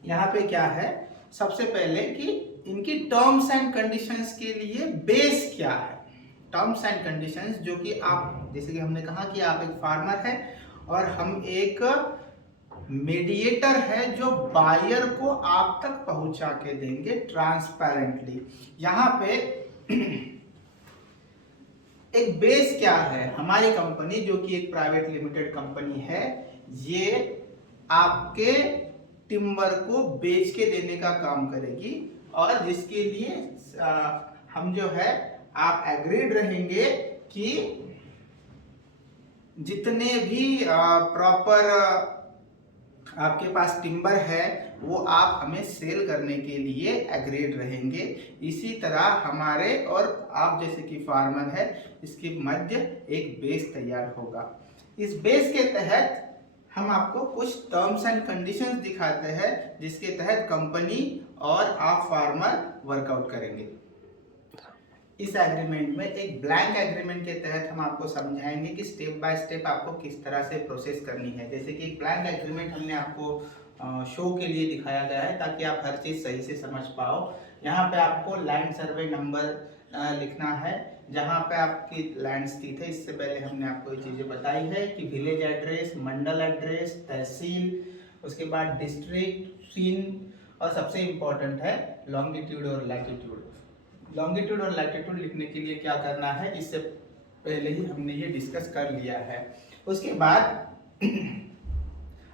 यहाँ पे क्या है, सबसे पहले कि इनकी टर्म्स एंड कंडीशंस के लिए बेस क्या है। टर्म्स एंड कंडीशंस जो कि आप जैसे कि हमने कहा कि आप एक फार्मर है और हम एक मीडिएटर है जो बायर को आप तक पहुंचा के देंगे ट्रांसपेरेंटली। यहाँ पे एक बेस क्या है, हमारी कंपनी जो कि एक प्राइवेट लिमिटेड कंपनी है, ये आपके टिम्बर को बेच के देने का काम करेगी और जिसके लिए हम जो है आप एग्रीड रहेंगे कि जितने भी प्रॉपर आपके पास टिम्बर है वो आप हमें सेल करने के लिए एग्रीड रहेंगे। इसी तरह हमारे और आप जैसे कि फार्मर है इसके मध्य एक बेस तैयार होगा। इस बेस के तहत हम आपको कुछ टर्म्स एंड कंडीशंस दिखाते हैं जिसके तहत कंपनी और आप फार्मर वर्कआउट करेंगे। इस एग्रीमेंट में एक ब्लैंक एग्रीमेंट के तहत हम आपको समझाएंगे कि स्टेप बाय स्टेप आपको किस तरह से प्रोसेस करनी है। जैसे कि एक ब्लैंक एग्रीमेंट हमने आपको शो के लिए दिखाया गया है ताकि आप हर चीज़ सही से समझ पाओ। यहाँ पे आपको लैंड सर्वे नंबर लिखना है जहाँ पे आपकी लैंड स्थित है। इससे पहले हमने आपको ये चीज़ें बताई है कि विलेज एड्रेस, मंडल एड्रेस, तहसील, उसके बाद डिस्ट्रिक्ट, सीन और सबसे इम्पोर्टेंट है लॉन्गिट्यूड और लैटिट्यूड। लॉन्गिट्यूड और लैटिट्यूड लिखने के लिए क्या करना है इससे पहले ही हमने ये डिस्कस कर लिया है। उसके बाद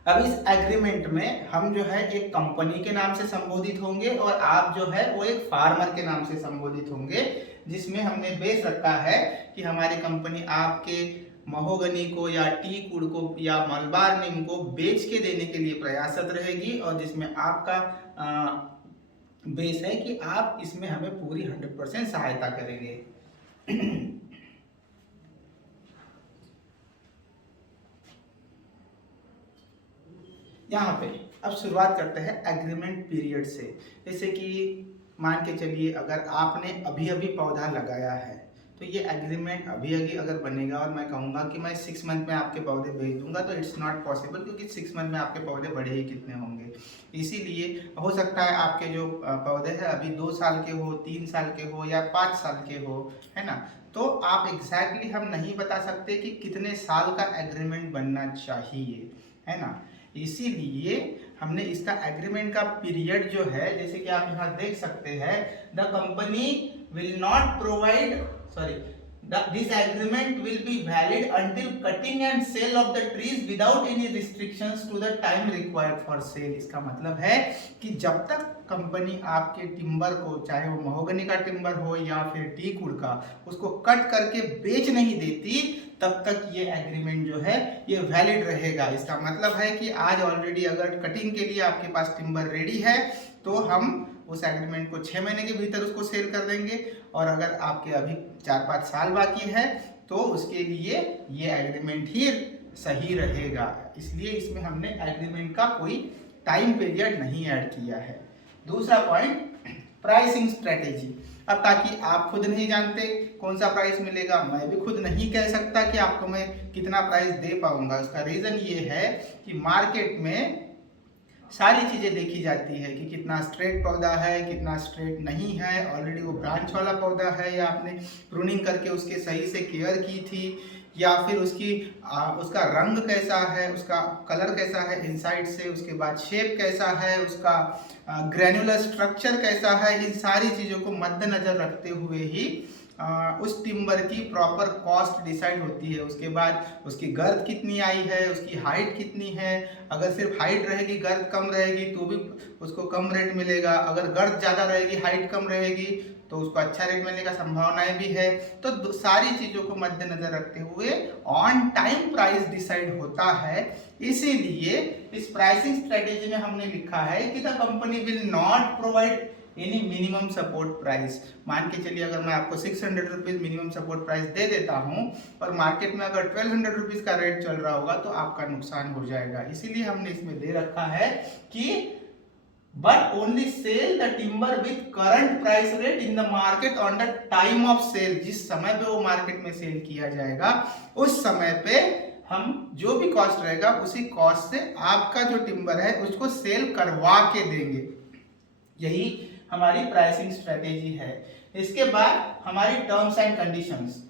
अब इस एग्रीमेंट में हम जो है एक कंपनी के नाम से संबोधित होंगे और आप जो है वो एक फार्मर के नाम से संबोधित होंगे, जिसमें हमने बेस रखा है कि हमारी कंपनी आपके महोगनी को या टीक वुड को या मलबार नीम को बेच के देने के लिए प्रयासरत रहेगी और जिसमें आपका बेस है कि आप इसमें हमें पूरी 100% सहायता करेंगे। यहाँ पे अब शुरुआत करते हैं एग्रीमेंट पीरियड से। जैसे कि मान के चलिए अगर आपने अभी अभी पौधा लगाया है तो ये एग्रीमेंट अभी अभी अगर बनेगा और मैं कहूँगा कि मैं 6 मंथ में आपके पौधे भेज दूंगा तो इट्स नॉट पॉसिबल, क्योंकि 6 मंथ में आपके पौधे बढ़े ही कितने होंगे। इसीलिए हो सकता है आपके जो पौधे हैं अभी 2 साल के हो, 3 साल के हो या 5 साल के हो, है ना। तो आप एग्जैक्टली हम नहीं बता सकते कि कितने साल का एग्रीमेंट बनना चाहिए, है ना। इसीलिए हमने इसका एग्रीमेंट का पीरियड जो है, जैसे कि आप यहाँ देख सकते हैं, the company will not provide this agreement will be valid until cutting and sale of the trees without any restrictions to the time required for sale। इसका मतलब है कि जब तक कंपनी आपके टिम्बर को, चाहे वो महोगनी का टिम्बर हो या फिर टीक वुड का, उसको कट करके बेच नहीं देती, तब तक ये एग्रीमेंट जो है ये वैलिड रहेगा। इसका मतलब है कि आज ऑलरेडी अगर कटिंग के लिए आपके पास टिम्बर रेडी है तो हम उस एग्रीमेंट को 6 महीने के भीतर उसको सेल कर देंगे, और अगर आपके अभी 4-5 साल बाकी है तो उसके लिए ये एग्रीमेंट ही सही रहेगा। इसलिए इसमें हमने एग्रीमेंट का कोई टाइम पीरियड नहीं ऐड किया है। दूसरा पॉइंट, प्राइसिंग स्ट्रेटेजी। अब ताकि आप खुद नहीं जानते कौन सा प्राइस मिलेगा, मैं भी खुद नहीं कह सकता कि आपको मैं कितना प्राइस दे पाऊंगा। उसका रीजन ये है कि मार्केट में सारी चीजें देखी जाती है कि कितना स्ट्रेट पौधा है, कितना स्ट्रेट नहीं है, ऑलरेडी वो ब्रांच वाला पौधा है या आपने प्रूनिंग करके उसके सही से केयर की थी, या फिर उसका रंग कैसा है, उसका कलर कैसा है इनसाइड से, उसके बाद शेप कैसा है, उसका ग्रैन्युलर स्ट्रक्चर कैसा है। इन सारी चीज़ों को मद्देनजर रखते हुए ही उस टिम्बर की प्रॉपर कॉस्ट डिसाइड होती है। उसके बाद उसकी गर्द कितनी आई है, उसकी हाइट कितनी है। अगर सिर्फ हाइट रहेगी, गर्द कम रहेगी तो भी उसको कम रेट मिलेगा। अगर गर्द ज़्यादा रहेगी, हाइट कम रहेगी तो उसको अच्छा रेट मिलने का संभावनाएं भी है। तो सारी चीज़ों को मद्देनजर रखते हुए ऑन टाइम प्राइस डिसाइड होता है। इसीलिए इस प्राइसिंग स्ट्रेटेजी में हमने लिखा है कि the company will not provide any minimum support price. मान के चलिए अगर मैं आपको 600 रुपीज मिनिमम सपोर्ट प्राइस दे देता हूं और मार्केट में अगर 1200 रुपीज का रेट चल रहा होगा तो आपका नुकसान हो जाएगा। इसीलिए हमने इसमें दे रखा है कि but only sell the timber with current price rate in the market on the time of sale। जिस समय पे वो मार्केट में सेल किया जाएगा उस समय पे हम जो भी कॉस्ट रहेगा उसी कॉस्ट से आपका जो टिम्बर है उसको सेल करवा के देंगे। यही हमारी प्राइसिंग स्ट्रेटेजी है। इसके बाद हमारी टर्म्स एंड कंडीशंस,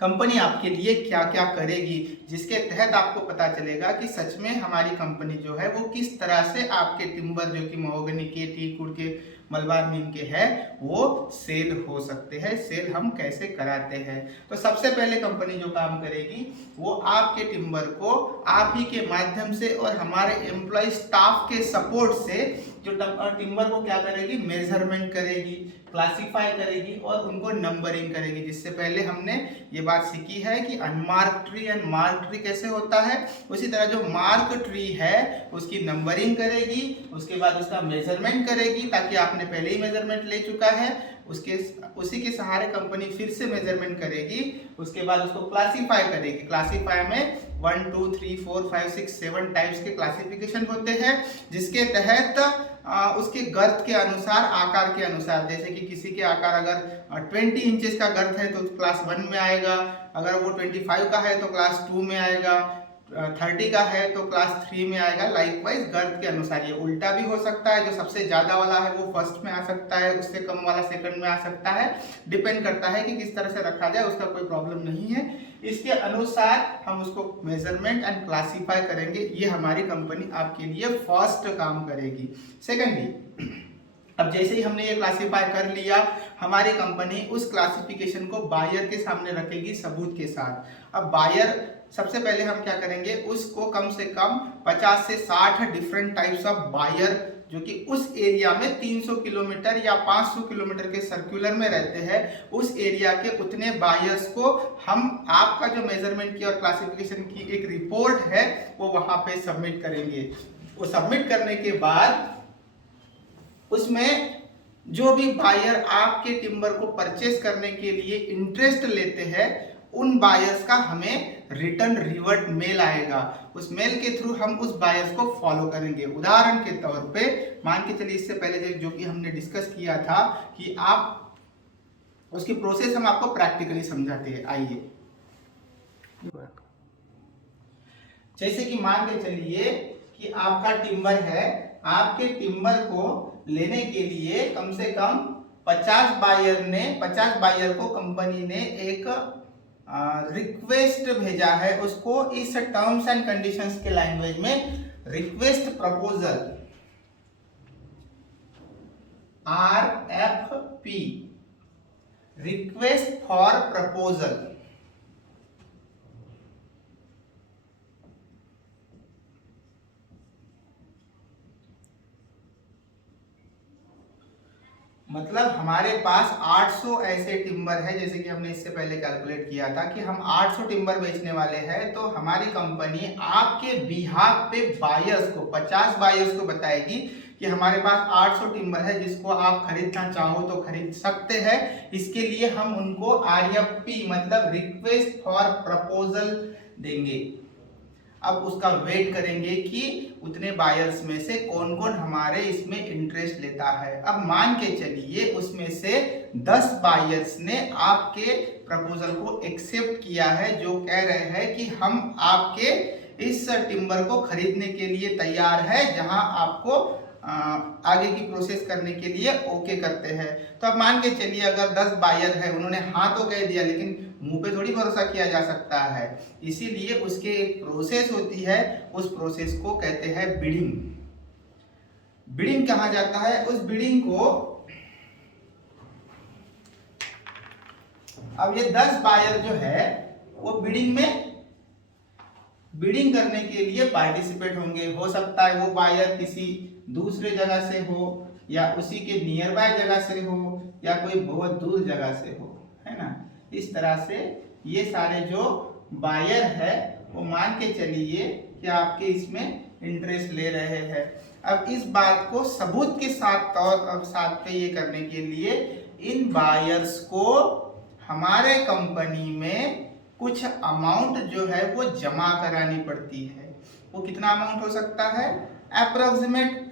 कंपनी आपके लिए क्या क्या करेगी जिसके तहत आपको पता चलेगा कि सच में हमारी कंपनी जो है वो किस तरह से आपके टिम्बर जो कि महोगनी के, टीक वुड के, मलबार नीम के है वो सेल हो सकते हैं। सेल हम कैसे कराते हैं? तो सबसे पहले कंपनी जो काम करेगी वो आपके टिम्बर को आप ही के माध्यम से और हमारे एम्प्लॉय स्टाफ के सपोर्ट से जो टिम्बर को क्या करेगी, मेजरमेंट करेगी, क्लासिफाई करेगी और उनको नंबरिंग करेगी। जिससे पहले हमने ये बात सीखी है कि unmark tree and mark tree कैसे होता है, उसी तरह जो मार्क ट्री है उसकी नंबरिंग करेगी, उसके बाद उसका मेजरमेंट करेगी ताकि आपने पहले ही मेजरमेंट ले चुका है, उसी के सहारे कंपनी फिर से मेजरमेंट करेगी, उसके बाद उसको क्लासिफाई करेगी। क्लासिफाई में 1 2 3 4 5 6 7 टाइप्स के क्लासिफिकेशन होते हैं जिसके तहत उसके गर्थ के अनुसार, आकार के अनुसार, जैसे कि किसी के आकार अगर 20 इंचेस का गर्थ है तो क्लास 1 में आएगा, अगर वो 25 का है तो क्लास 2 में आएगा, 30 का है तो क्लास 3 में आएगा। लाइकवाइज गर्थ के अनुसार ये उल्टा भी हो सकता है, जो सबसे ज्यादा वाला है वो फर्स्ट में आ सकता है, उससे कम वाला सेकंड में आ सकता है। डिपेंड करता है कि किस तरह से रखा जाए, उसका कोई प्रॉब्लम नहीं है। इसके अनुसार हम उसको मेजरमेंट एंड क्लासीफाई करेंगे। ये हमारी कंपनी आपके लिए फर्स्ट काम करेगी। सेकेंडली, अब जैसे ही हमने ये क्लासीफाई कर लिया, हमारी कंपनी उस क्लासिफिकेशन को बायर के सामने रखेगी सबूत के साथ। अब बायर, सबसे पहले हम क्या करेंगे, उसको कम से कम 50 से 60 डिफरेंट टाइप्स ऑफ बायर जो कि उस एरिया में 300 किलोमीटर या 500 किलोमीटर के सर्कुलर में रहते हैं, उस एरिया के उतने बायर्स को हम आपका जो मेजरमेंट की और क्लासिफिकेशन की एक रिपोर्ट है वो वहां पे सबमिट करेंगे। वो सबमिट करने के बाद उसमें जो भी बायर आपके टिम्बर को परचेस करने के लिए इंटरेस्ट लेते हैं उन बायर्स का हमें रिटर्न रिवर्ट मेल आएगा। उस मेल के थ्रू हम उस बायर्स को फॉलो करेंगे। उदाहरण के तौर पे मान के चलिए, इससे पहले जो कि हमने डिस्कस किया था कि आप उसकी प्रोसेस हम आपको प्रैक्टिकली समझाते हैं। आइए, जैसे कि मान के चलिए कि आपका टिम्बर है, आपके टिम्बर को लेने के लिए कम से कम 50 बायर को कंपनी ने एक रिक्वेस्ट भेजा है उसको इस टर्म्स एंड कंडीशंस के लैंग्वेज में request proposal, RFP, request for proposal. मतलब हमारे पास 800 ऐसे टिम्बर है, जैसे कि हमने इससे पहले कैलकुलेट किया था कि हम 800 टिम्बर बेचने वाले हैं, तो हमारी कंपनी आपके बिहाफ पे बायर्स को 50 बायर्स को बताएगी कि हमारे पास 800 टिम्बर है, जिसको आप खरीदना चाहो तो खरीद सकते हैं। इसके लिए हम उनको RFP मतलब रिक्वेस्ट फॉर प्रपोजल देंगे। अब उसका वेट करेंगे कि उतने बायर्स में से कौन कौन हमारे इसमें इंटरेस्ट लेता है। अब मान के चलिए उसमें से 10 बायर्स ने आपके प्रपोजल को एक्सेप्ट किया है, जो कह रहे हैं कि हम आपके इस टिम्बर को खरीदने के लिए तैयार है, जहां आपको आगे की प्रोसेस करने के लिए ओके करते हैं। तो अब मान के चलिए अगर 10 बायर है, उन्होंने हाँ तो कह दिया, लेकिन मुंह पे थोड़ी भरोसा किया जा सकता है, इसीलिए उसके एक प्रोसेस होती है, उस प्रोसेस को कहते हैं बिडिंग। बिडिंग कहा जाता है, उस बिडिंग को अब ये 10 बायर जो है वो बिडिंग करने के लिए पार्टिसिपेट होंगे। हो सकता है वो बायर किसी दूसरे जगह से हो, या उसी के नियर बाय जगह से हो, या कोई बहुत दूर जगह से हो, है ना। इस तरह से ये सारे जो बायर है वो मान के चलिए कि आपके इसमें इंटरेस्ट ले रहे हैं। अब इस बात को सबूत के साथ पे ये करने के लिए इन बायर्स को हमारे कंपनी में कुछ अमाउंट जो है वो जमा करानी पड़ती है। वो कितना अमाउंट हो सकता है? अप्रोक्सीमेट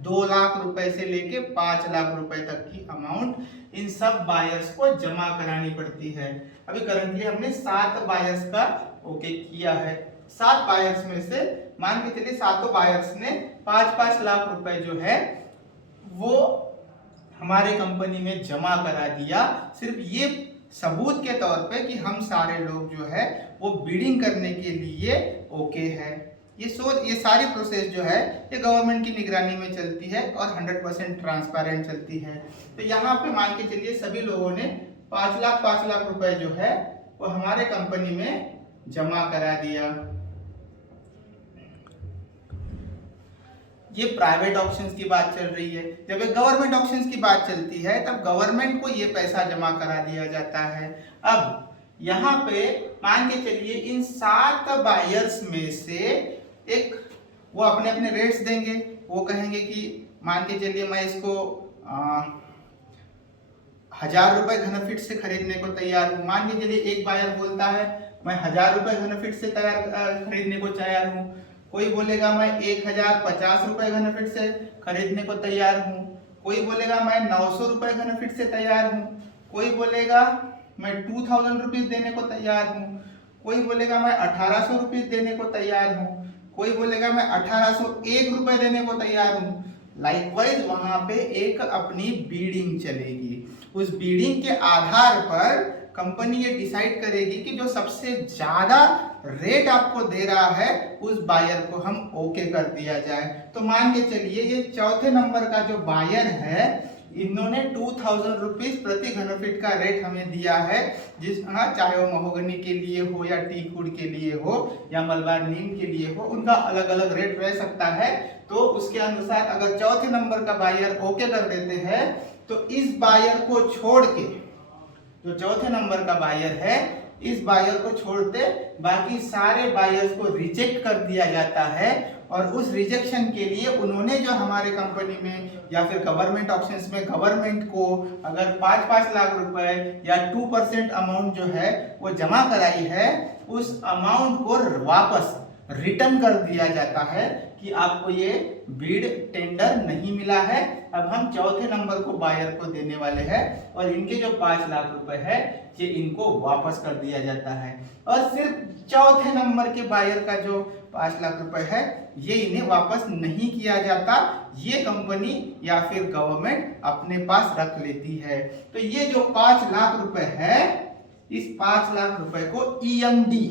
2 लाख रुपए से लेके 5 लाख रुपए तक की अमाउंट इन सब बायर्स को जमा करानी पड़ती है। अभी करंटली हमने 7 बायर्स का ओके किया है। 7 बायर्स में से मान के चलिए 7 बायर्स ने 5-5 लाख रुपए जो है वो हमारे कंपनी में जमा करा दिया, सिर्फ ये सबूत के तौर पे कि हम सारे लोग जो है वो बिडिंग करने के लिए ओके है। ये सारी प्रोसेस जो है ये गवर्नमेंट की निगरानी में चलती है और 100% ट्रांसपेरेंट चलती है। तो यहाँ पे मान के चलिए सभी लोगों ने 5 लाख रुपए जो है वो हमारे कंपनी में जमा करा दिया। ये प्राइवेट ऑप्शंस की बात चल रही है। जब एक गवर्नमेंट ऑप्शंस की बात चलती है तब गवर्नमेंट को ये पैसा जमा करा दिया जाता है। अब यहाँ पे मान के चलिए इन 7 बायर्स में से एक वो अपने अपने रेट्स देंगे। वो कहेंगे कि मान के चलिए मैं इसको 1000 रुपए घन फीट से खरीदने को तैयार हूँ। मान के चलिए एक बायर बोलता है मैं 1000 रुपए घन फीट से खरीदने को तैयार हूँ। कोई बोलेगा मैं 1050 रुपए घन फीट से खरीदने को तैयार हूँ। कोई बोलेगा मैं 900 रुपए घन फीट से तैयार हूँ। कोई बोलेगा मैं 2000 रुपीज देने को तैयार हूँ। कोई बोलेगा मैं 1800 रुपीज देने को तैयार हूँ। कोई बोलेगा मैं 1801 रुपए देने को तैयार हूँ। लाइकवाइज वहां पे एक अपनी बीडिंग चलेगी। उस बीडिंग के आधार पर कंपनी ये डिसाइड करेगी कि जो सबसे ज्यादा रेट आपको दे रहा है उस बायर को हम ओके कर दिया जाए। तो मान के चलिए ये चौथे नंबर का जो बायर है, इन्होंने 2000 रुपीज प्रति घनफीट का रेट हमें दिया है, चाहे वो महोगनी के लिए हो या टीक वुड के लिए हो या मलबार नीम के लिए हो, उनका अलग अलग रेट रह सकता है। तो उसके अनुसार अगर चौथे नंबर का बायर ओके कर देते हैं तो इस बायर को छोड़ के, जो चौथे नंबर का बायर है, इस बायर को छोड़ते बाकी सारे बायर्स को रिजेक्ट कर दिया जाता है। और उस रिजेक्शन के लिए उन्होंने जो हमारे कंपनी में या फिर गवर्नमेंट ऑप्शंस में गवर्नमेंट को अगर 5-5 लाख रुपए या 2% अमाउंट जो है वो जमा कराई है, उस अमाउंट को वापस रिटर्न कर दिया जाता है कि आपको ये बीड टेंडर नहीं मिला है। अब हम चौथे नंबर को बायर को देने वाले हैं और इनके जो 5 लाख रुपए है ये इनको वापस कर दिया जाता है। और सिर्फ चौथे नंबर के बायर का जो 5 लाख रुपए है ये इन्हें वापस नहीं किया जाता, ये कंपनी या फिर गवर्नमेंट अपने पास रख लेती है। तो ये जो 5 लाख रुपए है इस 5 लाख रुपए को ईएमडी,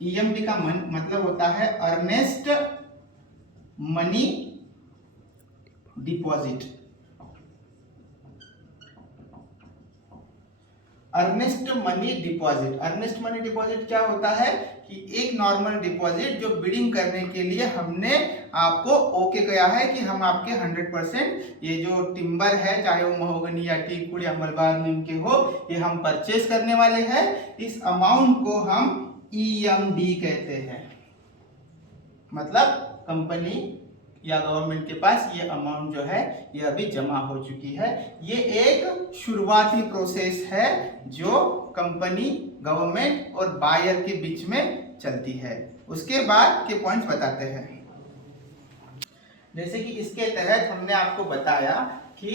ईएमडी का मतलब होता है earnest money deposit. Earnest money deposit, earnest money deposit क्या होता है कि एक नॉर्मल डिपॉजिट जो बिडिंग करने के लिए हमने आपको ओके कहा है कि हम आपके 100% ये जो टिम्बर है, चाहे वो महोगनी या टीकवुड या मलबार नीम के हो, ये हम परचेस करने वाले हैं। इस अमाउंट को हम ईएमडी कहते हैं, मतलब कंपनी या गवर्नमेंट के पास ये अमाउंट जो है ये अभी जमा हो चुकी है। ये एक शुरुआती प्रोसेस है जो कंपनी, गवर्नमेंट और बायर के बीच में चलती है। उसके बाद के पॉइंट्स बताते हैं। जैसे कि इसके तहत हमने आपको बताया कि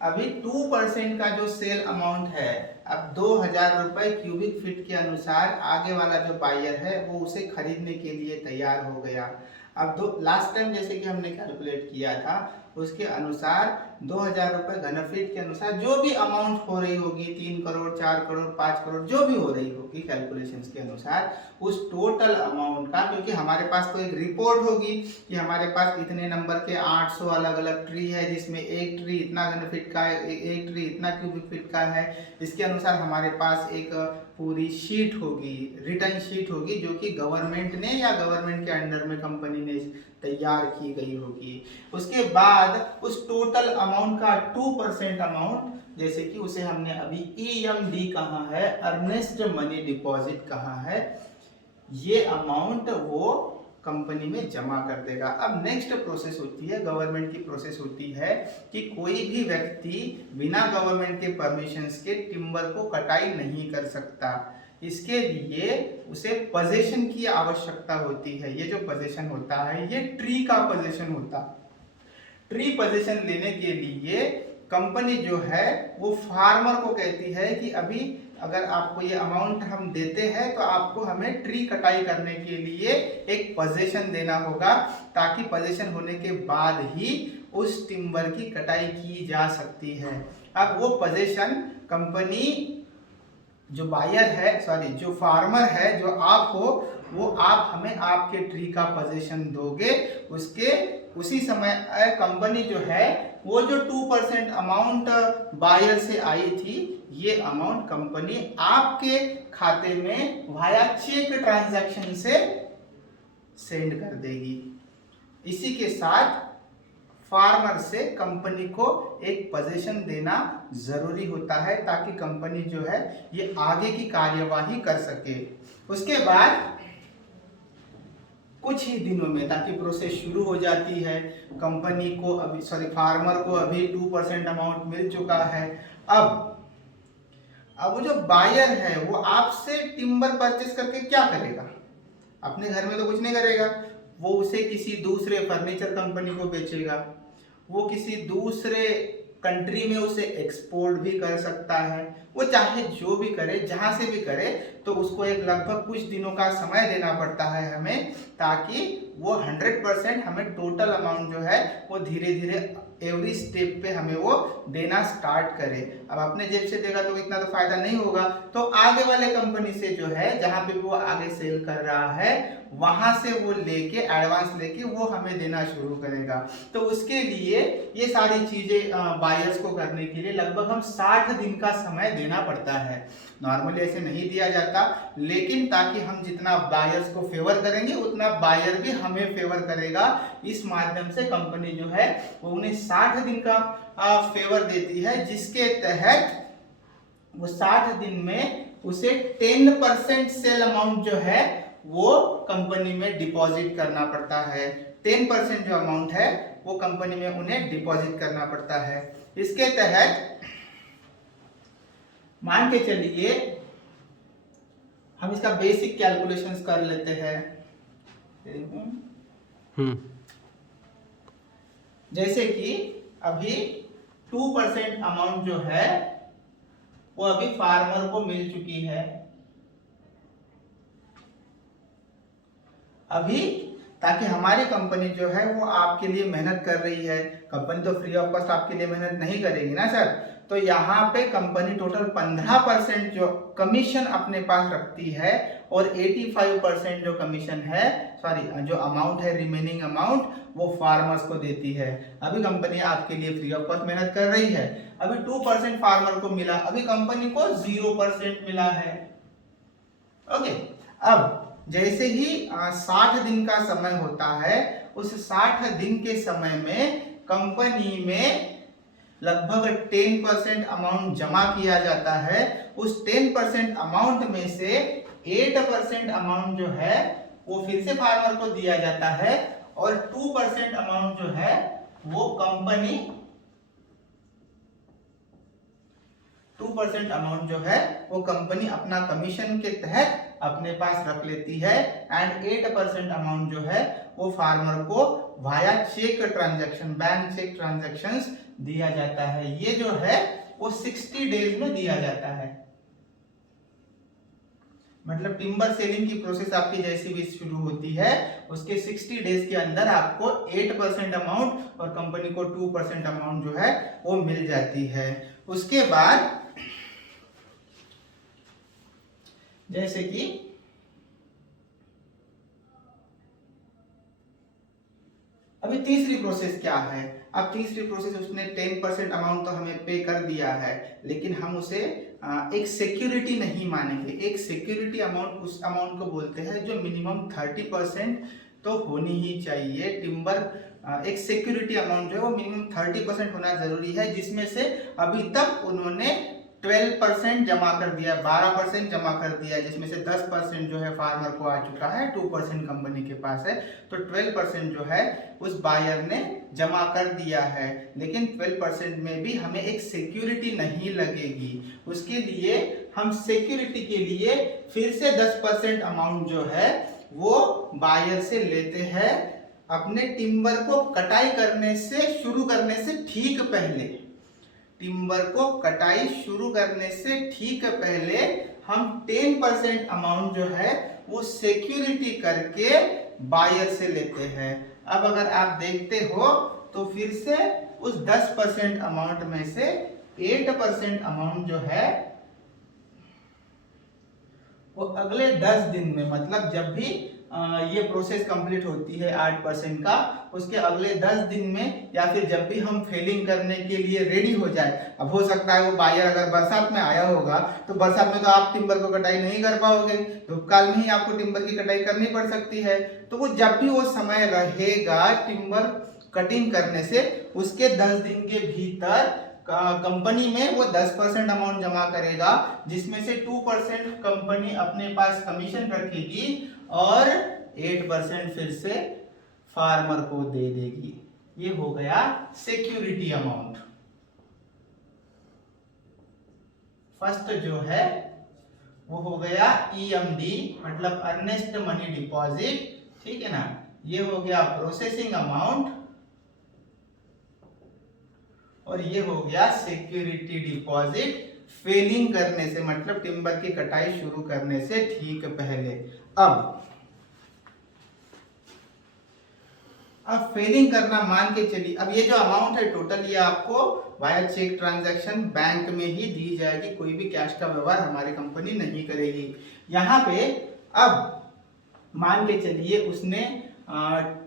अभी 2% का जो सेल अमाउंट है, अब 2000 रुपए क्यूबिक फीट के अनुसार आगे वाला जो बायर है वो उसे खरीदने के लिए तैयार हो गया। अब लास्ट टाइम जैसे कि हमने कैलकुलेट किया था उसके अनुसार 2000 रुपए घन फीट के अनुसार जो भी अमाउंट हो रही होगी, 3 करोड़ 4 करोड़ 5 करोड़ जो भी हो रही होगी कैलकुलेशंस के अनुसार, उस टोटल अमाउंट का, क्योंकि हमारे पास तो एक रिपोर्ट होगी कि हमारे पास इतने नंबर के 800 अलग अलग ट्री है जिसमें एक ट्री इतना घन फीट का है, एक ट्री इतना क्यूबिक फीट का है। इसके अनुसार हमारे पास एक पूरी शीट होगी, रिटर्न शीट होगी जो कि गवर्नमेंट ने या गवर्नमेंट के अंडर में कंपनी ने तैयार की गई होगी। उसके बाद उस टोटल अमाउंट का 2% अमाउंट, जैसे कि उसे हमने अभी ईएमडी कहा है, अर्नेस्ट मनी डिपॉजिट कहा है, ये अमाउंट वो कंपनी में जमा कर देगा। अब नेक्स्ट प्रोसेस होती है, गवर्नमेंट की प्रोसेस होती है कि कोई भी व्यक्ति बिना गवर्नमेंट के परमिशंस के टिम्बर को कटाई नहीं कर सकता। इसके लिए उसे पोजीशन की आवश्यकता होती है। ये जो पोजीशन होता है ये ट्री का पोजीशन होता है। ट्री पोजीशन लेने के लिए कंपनी जो है वो फार्मर को कहती है कि अभी अगर आपको ये अमाउंट हम देते हैं तो आपको हमें ट्री कटाई करने के लिए एक पोजीशन देना होगा, ताकि पोजीशन होने के बाद ही उस टिम्बर की कटाई की जा सकती है। अब वो पोजीशन कंपनी, जो बायर है, सॉरी जो फार्मर है, जो आप हो, वो आप हमें आपके ट्री का पोजीशन दोगे। उसके उसी समय कंपनी जो है वो जो 2% अमाउंट बायर से आई थी, ये अमाउंट कंपनी आपके खाते में वाया चेक ट्रांजैक्शन से सेंड कर देगी। इसी के साथ फार्मर से कंपनी को एक पोजीशन देना जरूरी होता है ताकि कंपनी जो है ये आगे की कार्यवाही कर सके। उसके बाद कुछ ही दिनों में, ताकि प्रोसेस शुरू हो जाती है, कंपनी को अभी फार्मर को अभी 2% अमाउंट मिल चुका है। अब वो जो बायर है वो आपसे टिम्बर परचेस करके क्या करेगा? अपने घर में तो कुछ नहीं करेगा, वो उसे किसी दूसरे फर्नीचर कंपनी को बेचेगा, वो किसी दूसरे कंट्री में उसे एक्सपोर्ट भी कर सकता है। वो चाहे जो भी करे, जहां से भी करे, तो उसको एक लगभग कुछ दिनों का समय देना पड़ता है हमें, ताकि वो 100% हमें टोटल अमाउंट जो है वो धीरे धीरे एवरी स्टेप पे हमें वो देना स्टार्ट करे। अब अपने जेब से देगा तो इतना तो फायदा नहीं होगा, तो आगे वाले कंपनी से जो है, जहां पे वो आगे सेल कर रहा है, वहां से वो लेके एडवांस लेके वो हमें देना शुरू करेगा। तो उसके लिए ये सारी चीजें बायर्स को करने के लिए लगभग हम 60 दिन का समय देना पड़ता है। नॉर्मली ऐसे नहीं दिया जाता, लेकिन ताकि हम जितना बायर्स को फेवर करेंगे उतना बायर भी हमें फेवर करेगा। इस माध्यम से कंपनी जो है वो उन्हें 60 दिन का फेवर देती है, जिसके तहत वो 60 दिन में उसे 10% सेल अमाउंट जो है वो कंपनी में डिपॉजिट करना पड़ता है। 10% जो अमाउंट है वो कंपनी में उन्हें डिपॉजिट करना पड़ता है। इसके तहत मान के चलिए हम इसका बेसिक कैलकुलेशंस कर लेते हैं। जैसे कि अभी 2% अमाउंट जो है वो अभी फार्मर को मिल चुकी है। अभी ताकि हमारी कंपनी जो है वो आपके लिए मेहनत कर रही है। कंपनी तो फ्री ऑफ कॉस्ट आपके लिए मेहनत नहीं करेगी ना सर। तो यहाँ पे कंपनी टोटल 15% जो कमीशन अपने पास रखती है और 85% जो कमीशन है, सॉरी जो अमाउंट है, रिमेनिंग अमाउंट, वो फार्मर्स को देती है। अभी कंपनी आपके लिए फ्री ऑफ कॉस्ट मेहनत कर रही है। अभी 2% फार्मर को मिला, अभी कंपनी को 0% मिला है। ओके, अब जैसे ही 60 दिन का समय होता है, उस 60 दिन के समय में कंपनी में लगभग 10% अमाउंट जमा किया जाता है। उस 10% अमाउंट में से 8% अमाउंट जो है वो फिर से फार्मर को दिया जाता है और 2% अमाउंट जो है वो कंपनी 2% अमाउंट जो है वो कंपनी अपना कमीशन के तहत अपने पास रख लेती है एंड 8% अमाउंट जो है वो फार्मर को via cheque transaction, bank cheque transactions दिया जाता है। ये जो है वो 60 डेज में दिया जाता है। मतलब टिम्बर सेलिंग की प्रोसेस आपकी जैसी भी शुरू होती है, उसके 60 डेज के अंदर आपको 8% अमाउंट और कंपनी को 2% अमाउंट जो है वो मिल जाती है। उसके बाद जैसे कि अभी तीसरी प्रोसेस क्या है। अब तीसरी प्रोसेस, उसने 10% अमाउंट तो हमें पे कर दिया है, लेकिन हम उसे एक सिक्योरिटी नहीं मानेंगे। एक सिक्योरिटी अमाउंट उस अमाउंट को बोलते हैं जो मिनिमम 30% तो होनी ही चाहिए। टिम्बर एक सिक्योरिटी अमाउंट जो है वो मिनिमम 30% होना जरूरी है, जिसमें से अभी तक उन्होंने 12% जमा कर दिया, 12% जमा कर दिया, जिसमें से 10% जो है फार्मर को आ चुका है, 2% कंपनी के पास है। तो 12% जो है उस बायर ने जमा कर दिया है, लेकिन 12% में भी हमें एक सिक्योरिटी नहीं लगेगी। उसके लिए हम सिक्योरिटी के लिए फिर से 10% अमाउंट जो है वो बायर से लेते हैं अपने टिम्बर को कटाई करने से शुरू करने से ठीक पहले। टिम्बर को कटाई शुरू करने से ठीक पहले हम 10% अमाउंट जो है वो सिक्योरिटी करके बायर से लेते हैं। अब अगर आप देखते हो तो फिर से उस 10% अमाउंट में से 8% अमाउंट जो है वो अगले 10 दिन में, मतलब जब भी ये प्रोसेस कंप्लीट होती है 8% का, उसके अगले 10 दिन में या फिर जब भी हम फेलिंग करने के लिए रेडी हो जाए। अब हो सकता है वो बायर अगर बरसात में आया होगा तो बरसात में तो आप टिम्बर को कटाई नहीं कर पाओगे, धूपकाल में ही आपको टिम्बर की कटाई करनी पड़ सकती है। तो वो जब भी वो समय रहेगा टिम्बर कटिंग करने से, उसके 10 दिन के भीतर कंपनी में वो 10% अमाउंट जमा करेगा, जिसमें से 2% कंपनी अपने पास कमीशन रखेगी और 8% फिर से फार्मर को दे देगी। ये हो गया सिक्योरिटी अमाउंट। फर्स्ट जो है वो हो गया EMD, मतलब अर्नेस्ट मनी डिपॉजिट, ठीक है ना। ये हो गया प्रोसेसिंग अमाउंट और ये हो गया सिक्योरिटी डिपॉजिट फेलिंग करने से, मतलब टिम्बर की कटाई शुरू करने से ठीक पहले। अब फेलिंग करना मान के चलिए, अब ये जो अमाउंट है टोटल ये आपको वाया चेक ट्रांजैक्शन बैंक में ही दी जाएगी, कोई भी कैश का व्यवहार हमारी कंपनी नहीं करेगी। यहाँ पे अब मान के चलिए उसने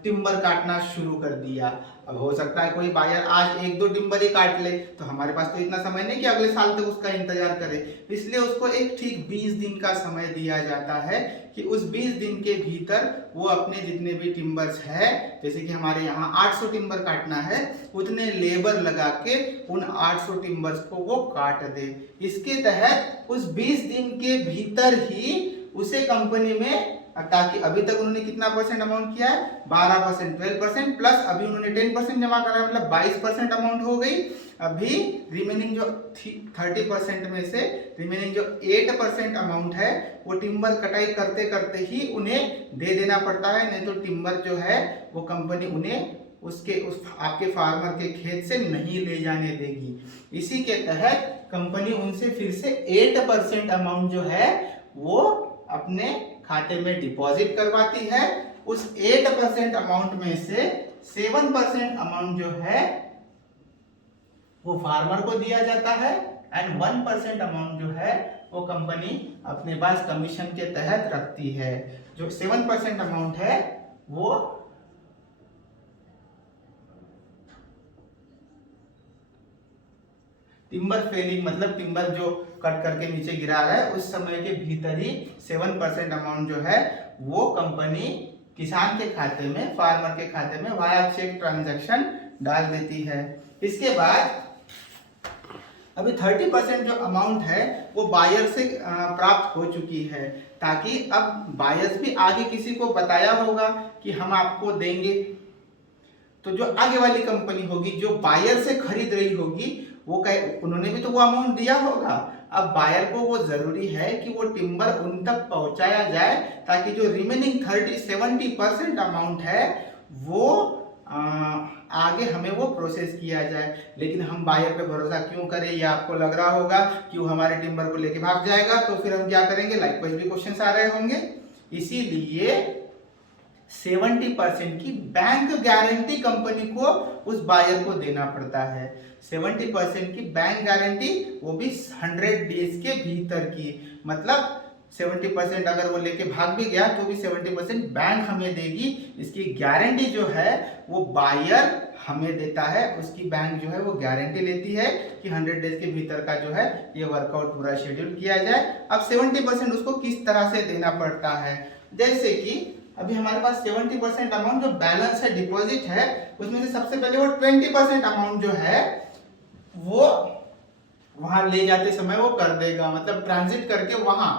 टिम्बर काटना शुरू कर दिया। अब हो सकता है कोई बायर आज 1-2 टिम्बर ही काट ले, तो हमारे पास तो इतना समय नहीं कि अगले साल तक उसका इंतजार करे, इसलिए उसको एक ठीक 20 दिन का समय दिया जाता है कि उस 20 दिन के भीतर वो अपने जितने भी टिम्बर्स है, जैसे कि हमारे यहाँ 800 टिम्बर काटना है, उतने लेबर लगा के उन 800 टिम्बर्स को वो काट दे। इसके तहत उस 20 दिन के भीतर ही उसे कंपनी में, ताकि अभी तक उन्होंने कितना परसेंट अमाउंट किया है, 12%, 12% प्लस अभी उन्होंने 10% जमा करा, मतलब 22% अमाउंट हो गई। अभी रिमेनिंग जो 30% में से रिमेनिंग जो 8% अमाउंट है वो टिम्बर कटाई करते करते ही उन्हें दे देना पड़ता है, नहीं तो टिम्बर जो है वो कंपनी उन्हें उस आपके फार्मर के खेत से नहीं ले जाने देगी। इसी के तहत कंपनी उनसे फिर से 8% अमाउंट जो है वो अपने खाते में डिपॉजिट करवाती है। उस 8% अमाउंट में से 7% अमाउंट जो है वो फार्मर को दिया जाता है एंड 1% अमाउंट जो है वो कंपनी अपने पास कमीशन के तहत रखती है। जो 7% अमाउंट है वो टिम्बर फेलिंग मतलब टिम्बर जो कट करके नीचे गिरा रहा है उस समय के भीतर ही 7% अमाउंट जो है वो कंपनी किसान के खाते में, फार्मर के खाते में वाया चेक ट्रांजैक्शन डाल देती है। इसके बाद अभी 30% जो अमाउंट है वो बायर से प्राप्त हो चुकी है, ताकि अब बायर्स भी आगे किसी को बताया होगा कि हम आपको देंगे, तो जो आगे वाली कंपनी होगी जो बायर से खरीद रही होगी वो उन्होंने भी तो वो अमाउंट दिया होगा। अब बायर को वो जरूरी है कि वो टिम्बर उन तक पहुंचाया जाए ताकि जो रिमेनिंग 70% अमाउंट है वो आगे हमें वो प्रोसेस किया जाए। लेकिन हम बायर पे भरोसा क्यों करें, ये आपको लग रहा होगा कि वो हमारे टिम्बर को लेके भाग जाएगा, तो फिर हम क्या करेंगे, लाइकवाइज भी क्वेश्चंस आ रहे होंगे। इसीलिए 70% की बैंक गारंटी कंपनी को उस बायर को देना पड़ता है। 70% की बैंक गारंटी, वो भी 100 डेज के भीतर की, मतलब 70% अगर वो लेके भाग भी गया तो भी 70% बैंक हमें देगी। इसकी गारंटी जो है वो बायर हमें देता है, उसकी बैंक जो है वो गारंटी लेती है कि 100 डेज के भीतर का जो है ये वर्कआउट पूरा शेड्यूल किया जाए। अब 70% उसको किस तरह से देना पड़ता है, जैसे कि अभी हमारे पास 70% अमाउंट जो बैलेंस है, डिपॉजिट है, उसमें से सबसे पहले वो 20% अमाउंट जो है वो वहां ले जाते समय वो कर देगा, मतलब ट्रांजिट करके वहां,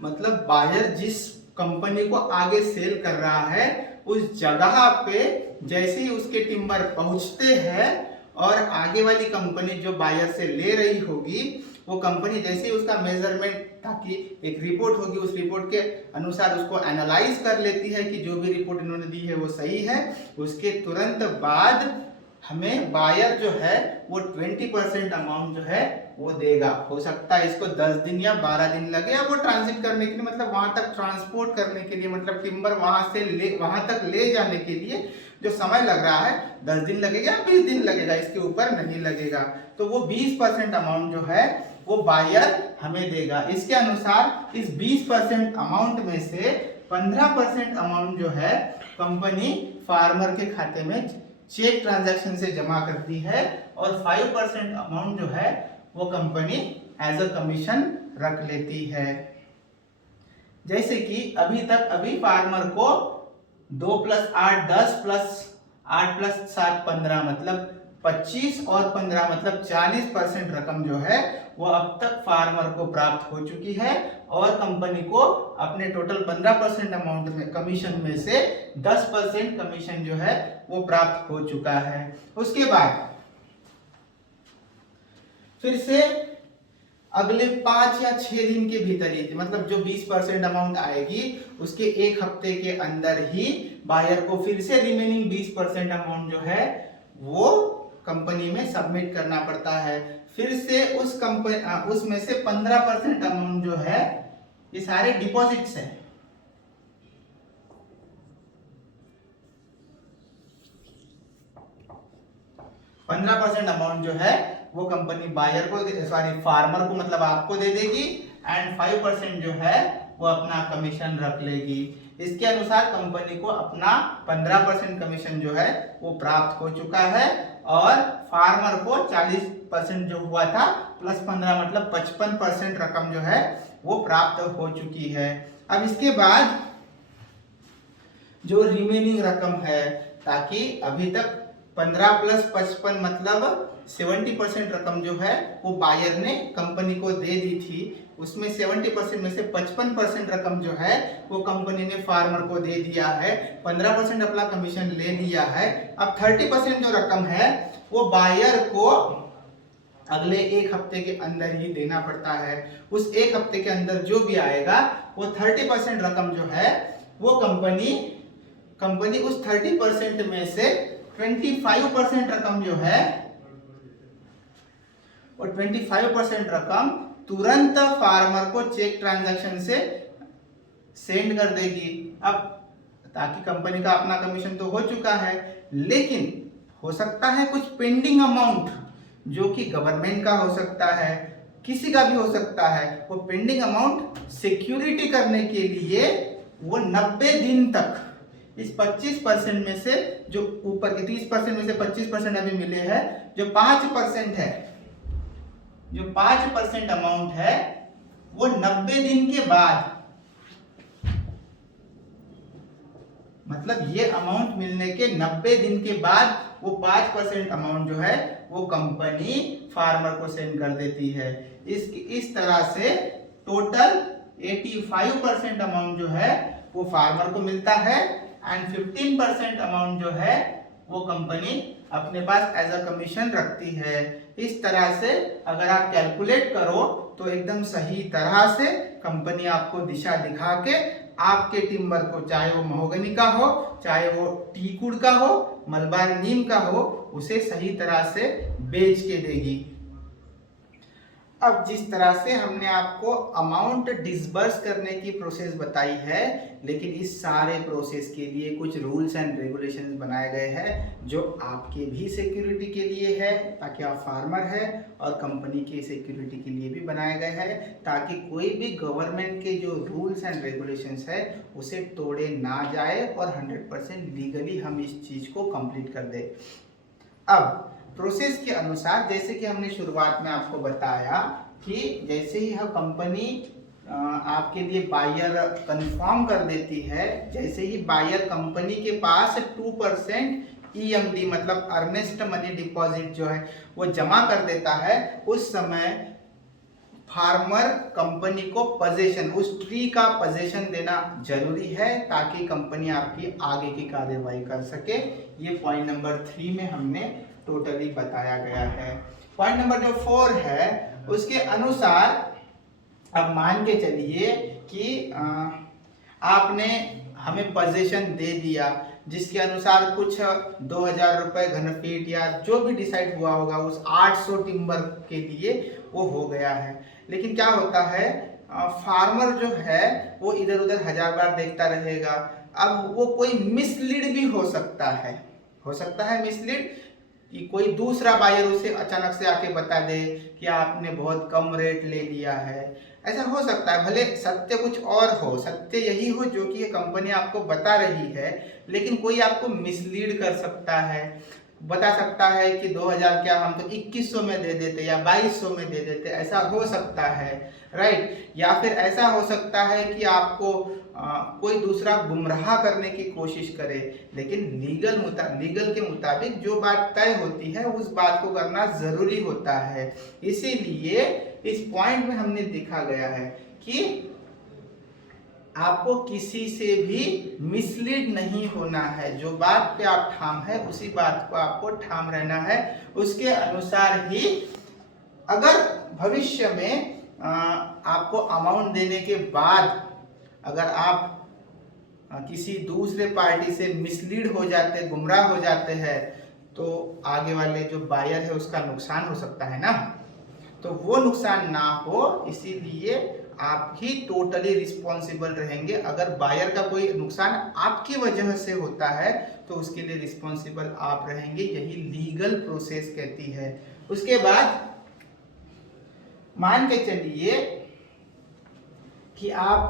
मतलब बायर जिस कंपनी को आगे सेल कर रहा है उस जगह पे जैसे ही उसके टिम्बर पहुंचते हैं और आगे वाली कंपनी जो बायर से ले रही होगी वो कंपनी जैसे ही उसका मेजरमेंट, ताकि एक रिपोर्ट होगी, उस रिपोर्ट के अनुसार उसको एनालाइज कर लेती है कि जो भी रिपोर्ट इन्होंने दी है वो सही है। उसके तुरंत बाद हमें बायर जो है वो 20% अमाउंट जो है वो देगा। हो सकता है इसको 10 दिन या 12 दिन लगे या वो ट्रांजिट करने के लिए, मतलब वहां तक ट्रांसपोर्ट करने के लिए, मतलब टिम्बर वहां तक ले जाने के लिए जो समय लग रहा है 10 दिन लगेगा, 20 दिन लगेगा, इसके ऊपर नहीं लगेगा। तो वो 20% अमाउंट जो है वो बायर हमें देगा। इसके अनुसार इस 20% अमाउंट में से 15% अमाउंट जो है कंपनी फार्मर के खाते में चेक ट्रांजैक्शन से जमा करती है और 5% अमाउंट जो है वो कंपनी एज अ कमीशन रख लेती है। जैसे कि अभी फार्मर को 2 + 8 10 + 8 + 7 15, मतलब 25 और 15 मतलब 40% रकम जो है वो अब तक फार्मर को प्राप्त हो चुकी है और कंपनी को अपने टोटल 15% अमाउंट में कमीशन में से 10% कमीशन जो है वो प्राप्त हो चुका है। उसके बाद फिर से अगले 5 या 6 दिन के भीतर ही, मतलब जो 20% अमाउंट आएगी उसके एक हफ्ते के अंदर ही बायर को फिर से रिमेनिंग 20% अमाउंट जो है वो कंपनी में सबमिट करना पड़ता है। फिर से उसमें से 15% अमाउंट जो है, ये सारे डिपॉजिट्स हैं, अमाउंट जो है वो कंपनी बायर को, सॉरी फार्मर को, मतलब आपको दे देगी एंड 5% जो है वो अपना कमीशन रख लेगी। इसके अनुसार कंपनी को अपना 15% कमीशन जो है वो प्राप्त हो चुका है और फार्मर को 40% जो हुआ था प्लस 15 मतलब 55% रकम जो है वो प्राप्त हो चुकी है। अब इसके बाद जो रिमेनिंग रकम है, ताकि अभी तक 15 + 55 मतलब 70% रकम जो है वो बायर ने कंपनी को दे दी थी, उसमें 70% में से 55% रकम जो है वो कंपनी ने फार्मर को दे दिया है, 15% अपना कमीशन ले लिया है। अब 30% जो रकम है वो बायर को अगले एक हफ्ते के अंदर ही देना पड़ता है। उस एक हफ्ते के अंदर जो भी आएगा वो 30% रकम जो है वो कंपनी उस 30% में से 25% रकम जो है और 25% रकम तुरंत फार्मर को चेक ट्रांजैक्शन से सेंड कर देगी। अब ताकि कंपनी का अपना कमीशन तो हो चुका है, लेकिन हो सकता है कुछ पेंडिंग अमाउंट जो कि गवर्नमेंट का हो सकता है, किसी का भी हो सकता है, वो पेंडिंग अमाउंट सिक्योरिटी करने के लिए वो 90 दिन तक इस 25% में से, जो ऊपर के 30% में से 25% अभी मिले हैं, जो 5% है, जो 5% अमाउंट है वो 90 दिन के बाद, मतलब ये अमाउंट मिलने के 90 दिन के बाद वो 5% अमाउंट जो है वो कंपनी फार्मर को सेंड कर देती है। इस तरह से टोटल 85% अमाउंट जो है वो फार्मर को मिलता है एंड 15% अमाउंट जो है वो कंपनी अपने पास एज अ कमीशन रखती है। इस तरह से अगर आप कैलकुलेट करो तो एकदम सही तरह से कंपनी आपको दिशा दिखा के आपके टिम्बर को, चाहे वो महोगनी का हो, चाहे वो टीक वुड का हो, मलबार नीम का हो, उसे सही तरह से बेच के देगी। अब जिस तरह से हमने आपको अमाउंट डिसबर्स करने की प्रोसेस बताई है, लेकिन इस सारे प्रोसेस के लिए कुछ रूल्स एंड रेगुलेशंस बनाए गए हैं जो आपके भी सिक्योरिटी के लिए है, ताकि आप फार्मर है, और कंपनी के सिक्योरिटी के लिए भी बनाए गए हैं, ताकि कोई भी गवर्नमेंट के जो रूल्स एंड रेगुलेशंस है उसे तोड़े ना जाए और 100% लीगली हम इस चीज़ को कंप्लीट कर दे। अब प्रोसेस के अनुसार, जैसे कि हमने शुरुआत में आपको बताया कि जैसे ही हम कंपनी आपके लिए बायर कंफर्म कर देती है, जैसे ही बायर कंपनी के पास 2% EMD मतलब अर्नेस्ट मनी डिपॉजिट जो है वो जमा कर देता है, उस समय फार्मर कंपनी को पोजीशन, उस ट्री का पोजीशन देना जरूरी है ताकि कंपनी आपकी आगे की कार्यवाही कर सके। ये पॉइंट नंबर 3 में हमने टोटली बताया गया है। पॉइंट नंबर जो 4 है उसके अनुसार, अब मान के चलिए कि आपने हमें पोजीशन दे दिया जिसके अनुसार कुछ 2000 रुपए घन फीट या जो भी डिसाइड हुआ होगा उस 800 टिम्बर के लिए वो हो गया है। लेकिन क्या होता है, फार्मर जो है वो इधर उधर 1000 बार देखता रहेगा। अब वो कोई मिसलीड भी हो सकता है मिसलीड, कि कोई दूसरा बायर उसे अचानक से आके बता दे कि आपने बहुत कम रेट ले लिया है। ऐसा हो सकता है, भले सत्य कुछ और हो, सत्य यही हो जो कि ये कंपनी आपको बता रही है, लेकिन कोई आपको मिसलीड कर सकता है, बता सकता है कि 2000 क्या हम तो 2100 में दे देते या 2200 में दे देते, ऐसा हो सकता है, राइट। या फिर ऐसा हो सकता है कि आपको कोई दूसरा गुमराह करने की कोशिश करे, लेकिन लीगल के मुताबिक जो बात तय होती है उस बात को करना जरूरी होता है। इसीलिए इस पॉइंट में हमने दिखा गया है कि आपको किसी से भी मिसलीड नहीं होना है, जो बात पे आप ठाम है उसी बात को आपको ठाम रहना है। उसके अनुसार ही अगर भविष्य में आपको अमाउंट देने के बाद अगर आप किसी दूसरे पार्टी से मिसलीड हो जाते, गुमराह हो जाते हैं, तो आगे वाले जो बायर है उसका नुकसान हो सकता है ना, तो वो नुकसान ना हो, इसीलिए आप ही टोटली रिस्पॉन्सिबल रहेंगे। अगर बायर का कोई नुकसान आपकी वजह से होता है तो उसके लिए रिस्पॉन्सिबल आप रहेंगे, यही लीगल प्रोसेस कहती है। उसके बाद मान के चलिए कि आप,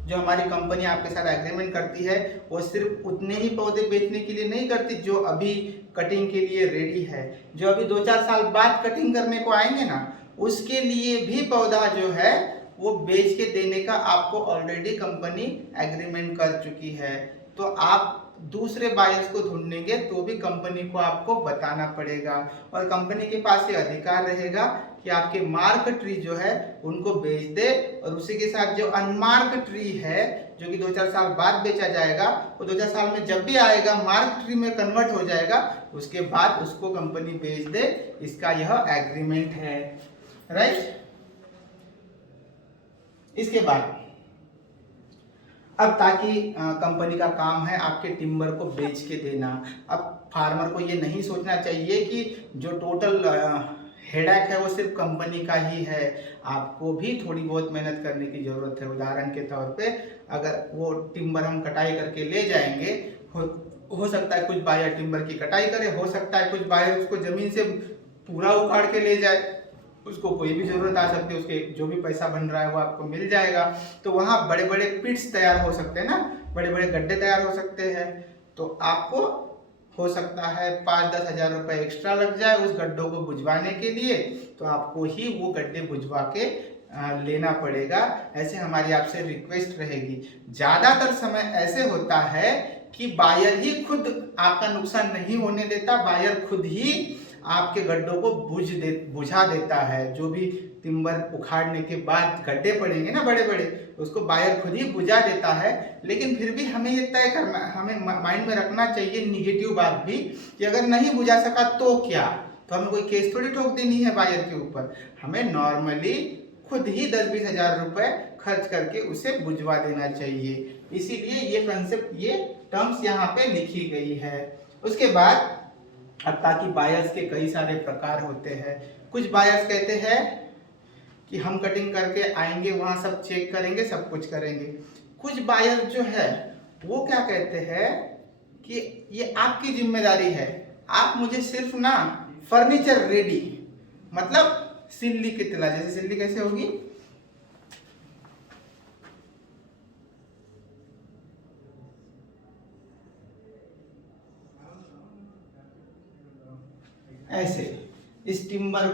जो हमारी कंपनी आपके साथ एग्रीमेंट करती है वो सिर्फ उतने ही पौधे बेचने के लिए नहीं करती जो अभी कटिंग के लिए रेडी है, जो अभी 2-4 साल बाद कटिंग करने को आएंगे ना, उसके लिए भी पौधा जो है वो बेच के देने का आपको ऑलरेडी कंपनी एग्रीमेंट कर चुकी है। तो आप दूसरे बायर्स को ढूंढेंगे तो भी कंपनी को आपको बताना पड़ेगा, और कंपनी के पास ये अधिकार रहेगा कि आपके मार्क ट्री जो है उनको बेच दे, और उसी के साथ जो अनमार्क ट्री है जो कि 2-4 साल बाद बेचा जाएगा, वो 2-4 साल में जब भी आएगा मार्क ट्री में कन्वर्ट हो जाएगा, उसके बाद उसको कंपनी बेच दे। इसका यह एग्रीमेंट है, राइट। इसके बाद अब ताकि कंपनी का काम है आपके टिम्बर को बेच के देना। अब फार्मर को ये नहीं सोचना चाहिए कि जो टोटल हेडेक है वो सिर्फ कंपनी का ही है, आपको भी थोड़ी बहुत मेहनत करने की ज़रूरत है। उदाहरण के तौर पे अगर वो टिम्बर हम कटाई करके ले जाएंगे, हो सकता है कुछ बायर टिम्बर की कटाई करे, हो सकता है कुछ बायर उसको ज़मीन से पूरा उखाड़ के ले जाए, उसको कोई भी ज़रूरत आ सकती है, उसके जो भी पैसा बन रहा है वो आपको मिल जाएगा। तो वहाँ बड़े बड़े पिट्स तैयार हो सकते हैं ना, बड़े बड़े गड्ढे तैयार हो सकते हैं। तो आपको हो सकता है 5-10 हज़ार रुपये एक्स्ट्रा लग जाए उस गड्ढों को बुझवाने के लिए, तो आपको ही वो गड्ढे बुझवा के लेना पड़ेगा। ऐसे हमारी आपसे रिक्वेस्ट रहेगी। ज़्यादातर समय ऐसे होता है कि बायर ही खुद आपका नुकसान नहीं होने देता, बायर खुद ही आपके गड्ढों को बुझा देता है। जो भी टिम्बर उखाड़ने के बाद गड्ढे पड़ेंगे ना बड़े बड़े, उसको बायर खुद ही बुझा देता है। लेकिन फिर भी हमें ये तय करना, हमें माइंड में रखना चाहिए निगेटिव बात भी, कि अगर नहीं बुझा सका तो क्या, तो हमें कोई केस थोड़ी ठोक देनी है बायर के ऊपर। हमें नॉर्मली खुद ही 10-20 हज़ार रुपये खर्च करके उसे बुझवा देना चाहिए। इसीलिए ये कंसेप्ट, ये टर्म्स यहाँ पे लिखी गई है। उसके बाद अब ताकि बायर्स के कई सारे प्रकार होते हैं। कुछ बायर्स कहते हैं कि हम कटिंग करके आएंगे, वहाँ सब चेक करेंगे, सब कुछ करेंगे। कुछ बायर जो है वो क्या कहते हैं कि ये आपकी जिम्मेदारी है, आप मुझे सिर्फ ना फर्नीचर रेडी, मतलब सिल्ली की तरह। जैसे सिल्ली कैसे होगी, ऐसे इस टिम्बर,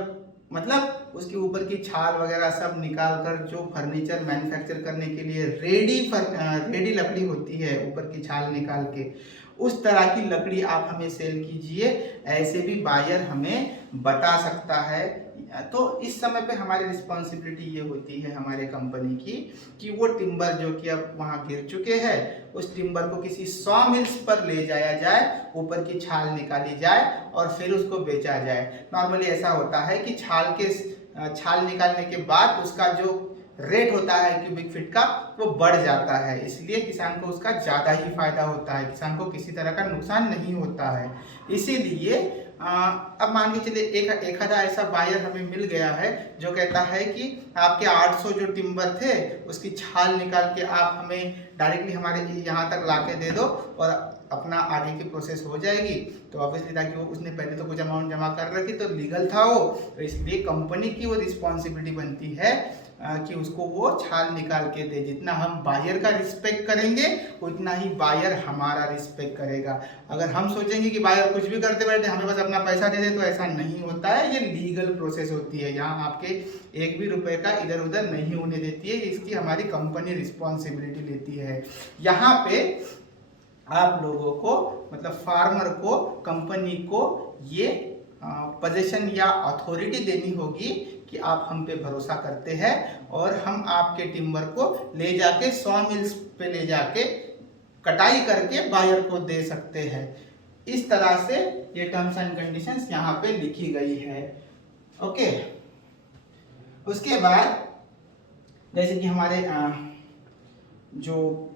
मतलब उसके ऊपर की छाल वगैरह सब निकाल कर जो फर्नीचर मैन्युफैक्चर करने के लिए रेडी लकड़ी होती है, ऊपर की छाल निकाल के, उस तरह की लकड़ी आप हमें सेल कीजिए, ऐसे भी बायर हमें बता सकता है। तो इस समय पे हमारी रिस्पॉन्सिबिलिटी ये होती है हमारे कंपनी की कि वो टिम्बर जो कि अब वहाँ गिर चुके हैं, उस टिम्बर को किसी सॉ मिल्स पर ले जाया जाए, ऊपर की छाल निकाली जाए और फिर उसको बेचा जाए। नॉर्मली ऐसा होता है कि छाल निकालने के बाद उसका जो रेट होता है क्यूबिक फीट का, वो बढ़ जाता है, इसलिए किसान को उसका ज़्यादा ही फायदा होता है, किसान को किसी तरह का नुकसान नहीं होता है। इसीलिए अब मान के चलिए एक आधा ऐसा बायर हमें मिल गया है जो कहता है कि आपके 800 जो टिम्बर थे उसकी छाल निकाल के आप हमें डायरेक्टली हमारे यहाँ तक ला के दे दो और अपना आगे की प्रोसेस हो जाएगी। तो ऑब्वियसली ताकि वो उसने पहले तो कुछ अमाउंट जमा कर रखी, तो लीगल था वो, तो इसलिए कंपनी की वो रिस्पॉन्सिबिलिटी बनती है कि उसको वो छाल निकाल के दे। जितना हम बायर का रिस्पेक्ट करेंगे उतना ही बायर हमारा रिस्पेक्ट करेगा। अगर हम सोचेंगे कि बायर कुछ भी करते बैठे हमें बस अपना पैसा दे दे, तो ऐसा नहीं होता है। ये लीगल प्रोसेस होती है, यहाँ आपके एक भी रुपए का इधर उधर नहीं होने देती है, इसकी हमारी कंपनी रिस्पॉन्सिबिलिटी लेती है। यहाँ पे आप लोगों को, मतलब फार्मर को, कंपनी को ये पोजीशन या अथॉरिटी देनी होगी कि आप हम पे भरोसा करते हैं और हम आपके टिम्बर को ले जाके सॉ मिल्स पे ले जाके कटाई करके बायर को दे सकते हैं। इस तरह से ये टर्म्स एंड कंडीशंस यहाँ पे लिखी गई है। ओके, उसके बाद जैसे कि हमारे जो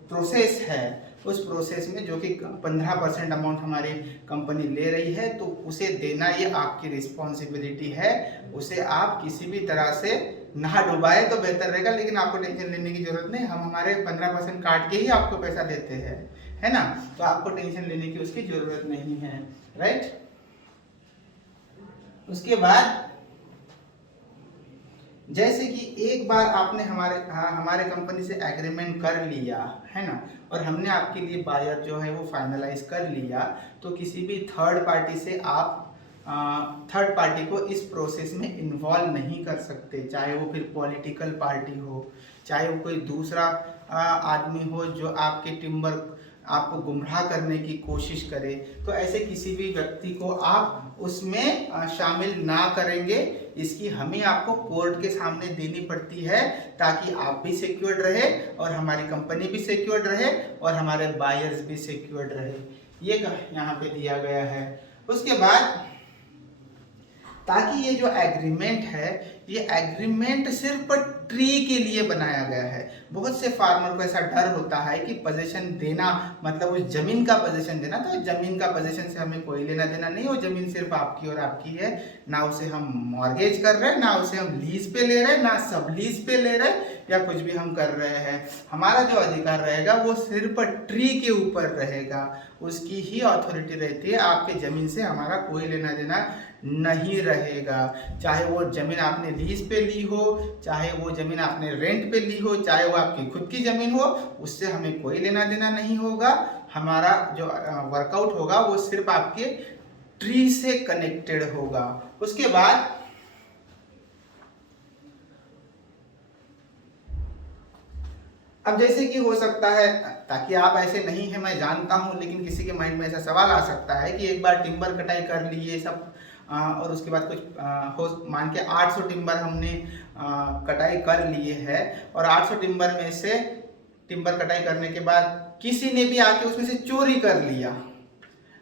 प्रोसेस है, उस प्रोसेस में जो कि 15% अमाउंट हमारी कंपनी ले रही है, तो उसे देना ये आपकी रिस्पॉन्सिबिलिटी है। उसे आप किसी भी तरह से ना डुबाए तो बेहतर रहेगा, लेकिन आपको टेंशन लेने की जरूरत नहीं, हम हमारे 15% काट के ही आपको पैसा देते हैं, है ना। तो आपको टेंशन लेने की उसकी जरूरत नहीं है, राइट। उसके बाद जैसे कि एक बार आपने हमारे कंपनी से एग्रीमेंट कर लिया है ना, और हमने आपके लिए बायर जो है वो फाइनलाइज कर लिया, तो किसी भी थर्ड पार्टी से आप थर्ड पार्टी को इस प्रोसेस में इन्वॉल्व नहीं कर सकते। चाहे वो फिर पॉलिटिकल पार्टी हो, चाहे वो कोई दूसरा आदमी हो जो आपके टिम्बर आपको गुमराह करने की कोशिश करे, तो ऐसे किसी भी व्यक्ति को आप उसमें शामिल ना करेंगे। इसकी हमें आपको कोर्ट के सामने देनी पड़ती है ताकि आप भी सिक्योर्ड रहे और हमारी कंपनी भी सिक्योर्ड रहे और हमारे बायर्स भी सिक्योर्ड रहे। ये यहाँ पे दिया गया है। उसके बाद ताकि ये जो एग्रीमेंट है, ये एग्रीमेंट सिर्फ ट्री के लिए बनाया गया है। बहुत से फार्मर को ऐसा डर होता है कि पोजीशन देना मतलब उस जमीन का पोजीशन देना, तो जमीन का पोजीशन से हमें कोई लेना देना नहीं, वो जमीन सिर्फ आपकी और आपकी है, ना उसे हम मॉर्गेज कर रहे हैं, ना उसे हम लीज पे ले रहे हैं, ना सब लीज पे ले रहे हैं या कुछ भी हम कर रहे हैं। हमारा जो अधिकार रहेगा वो सिर्फ ट्री के ऊपर रहेगा, उसकी ही अथॉरिटी रहती है, आपके जमीन से हमारा कोई लेना देना नहीं रहेगा। चाहे वो जमीन आपने लीज पे ली हो, चाहे वो जमीन आपने रेंट पे ली हो, चाहे वो आपकी खुद की जमीन हो, उससे हमें कोई लेना देना नहीं होगा। हमारा जो वर्कआउट होगा वो सिर्फ आपके ट्री से कनेक्टेड होगा। उसके बाद अब जैसे कि हो सकता है, ताकि आप ऐसे नहीं है मैं जानता हूं, लेकिन किसी के माइंड में ऐसा सवाल आ सकता है कि एक बार टिम्बर कटाई कर लिए सब और उसके बाद कुछ हो मान के 800 टिम्बर हमने कटाई कर लिए है, और 800 टिम्बर में से टिम्बर कटाई करने के बाद किसी ने भी आके उसमें से चोरी कर लिया,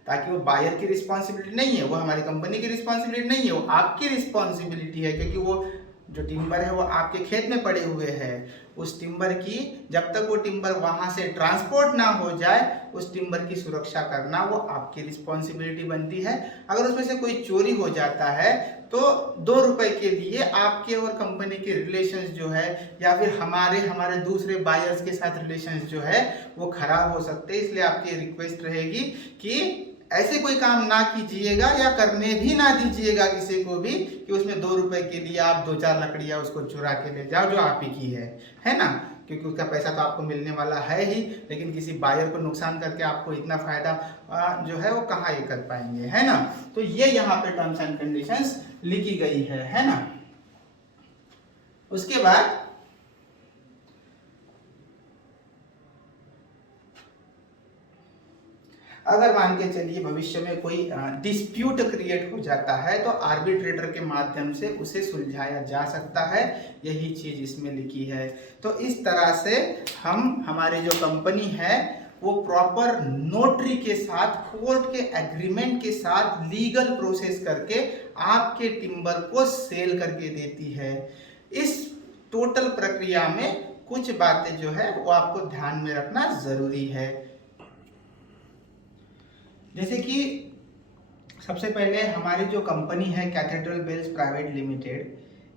ताकि वो बायर की रिस्पॉन्सिबिलिटी नहीं है, वो हमारी कंपनी की रिस्पॉन्सिबिलिटी नहीं है, वो आपकी रिस्पॉन्सिबिलिटी है, क्योंकि वो जो टिम्बर है वो आपके खेत में पड़े हुए हैं। उस टिम्बर की जब तक वो टिम्बर वहां से ट्रांसपोर्ट ना हो जाए, उस टिम्बर की सुरक्षा करना वो आपकी रिस्पॉन्सिबिलिटी बनती है। अगर उसमें से कोई चोरी हो जाता है तो 2 रुपए के लिए आपके और कंपनी के रिलेशंस जो है, या फिर हमारे दूसरे बायर्स के साथ रिलेशंस जो है वो खराब हो सकते हैं। इसलिए आपकी रिक्वेस्ट रहेगी कि ऐसे कोई काम ना कीजिएगा या करने भी ना दीजिएगा किसी को भी कि उसमें 2 रुपए के लिए आप 2-4 लकड़ियां उसको चुरा के ले जाओ जो आप ही की है ना, क्योंकि उसका पैसा तो आपको मिलने वाला है ही, लेकिन किसी बायर को नुकसान करके आपको इतना फायदा जो है वो कहाँ ये कर पाएंगे, है ना। तो ये यहाँ पे टर्म्स एंड कंडीशंस लिखी गई है ना। उसके बाद अगर मान के चलिए भविष्य में कोई डिस्प्यूट क्रिएट हो जाता है तो आर्बिट्रेटर के माध्यम से उसे सुलझाया जा सकता है, यही चीज इसमें लिखी है। तो इस तरह से हमारी जो कंपनी है वो प्रॉपर नोटरी के साथ, कोर्ट के एग्रीमेंट के साथ लीगल प्रोसेस करके आपके टिम्बर को सेल करके देती है। इस टोटल प्रक्रिया में कुछ बातें जो है वो आपको ध्यान में रखना जरूरी है। जैसे कि सबसे पहले हमारी जो कंपनी है कैथेड्रल बेल्स प्राइवेट लिमिटेड,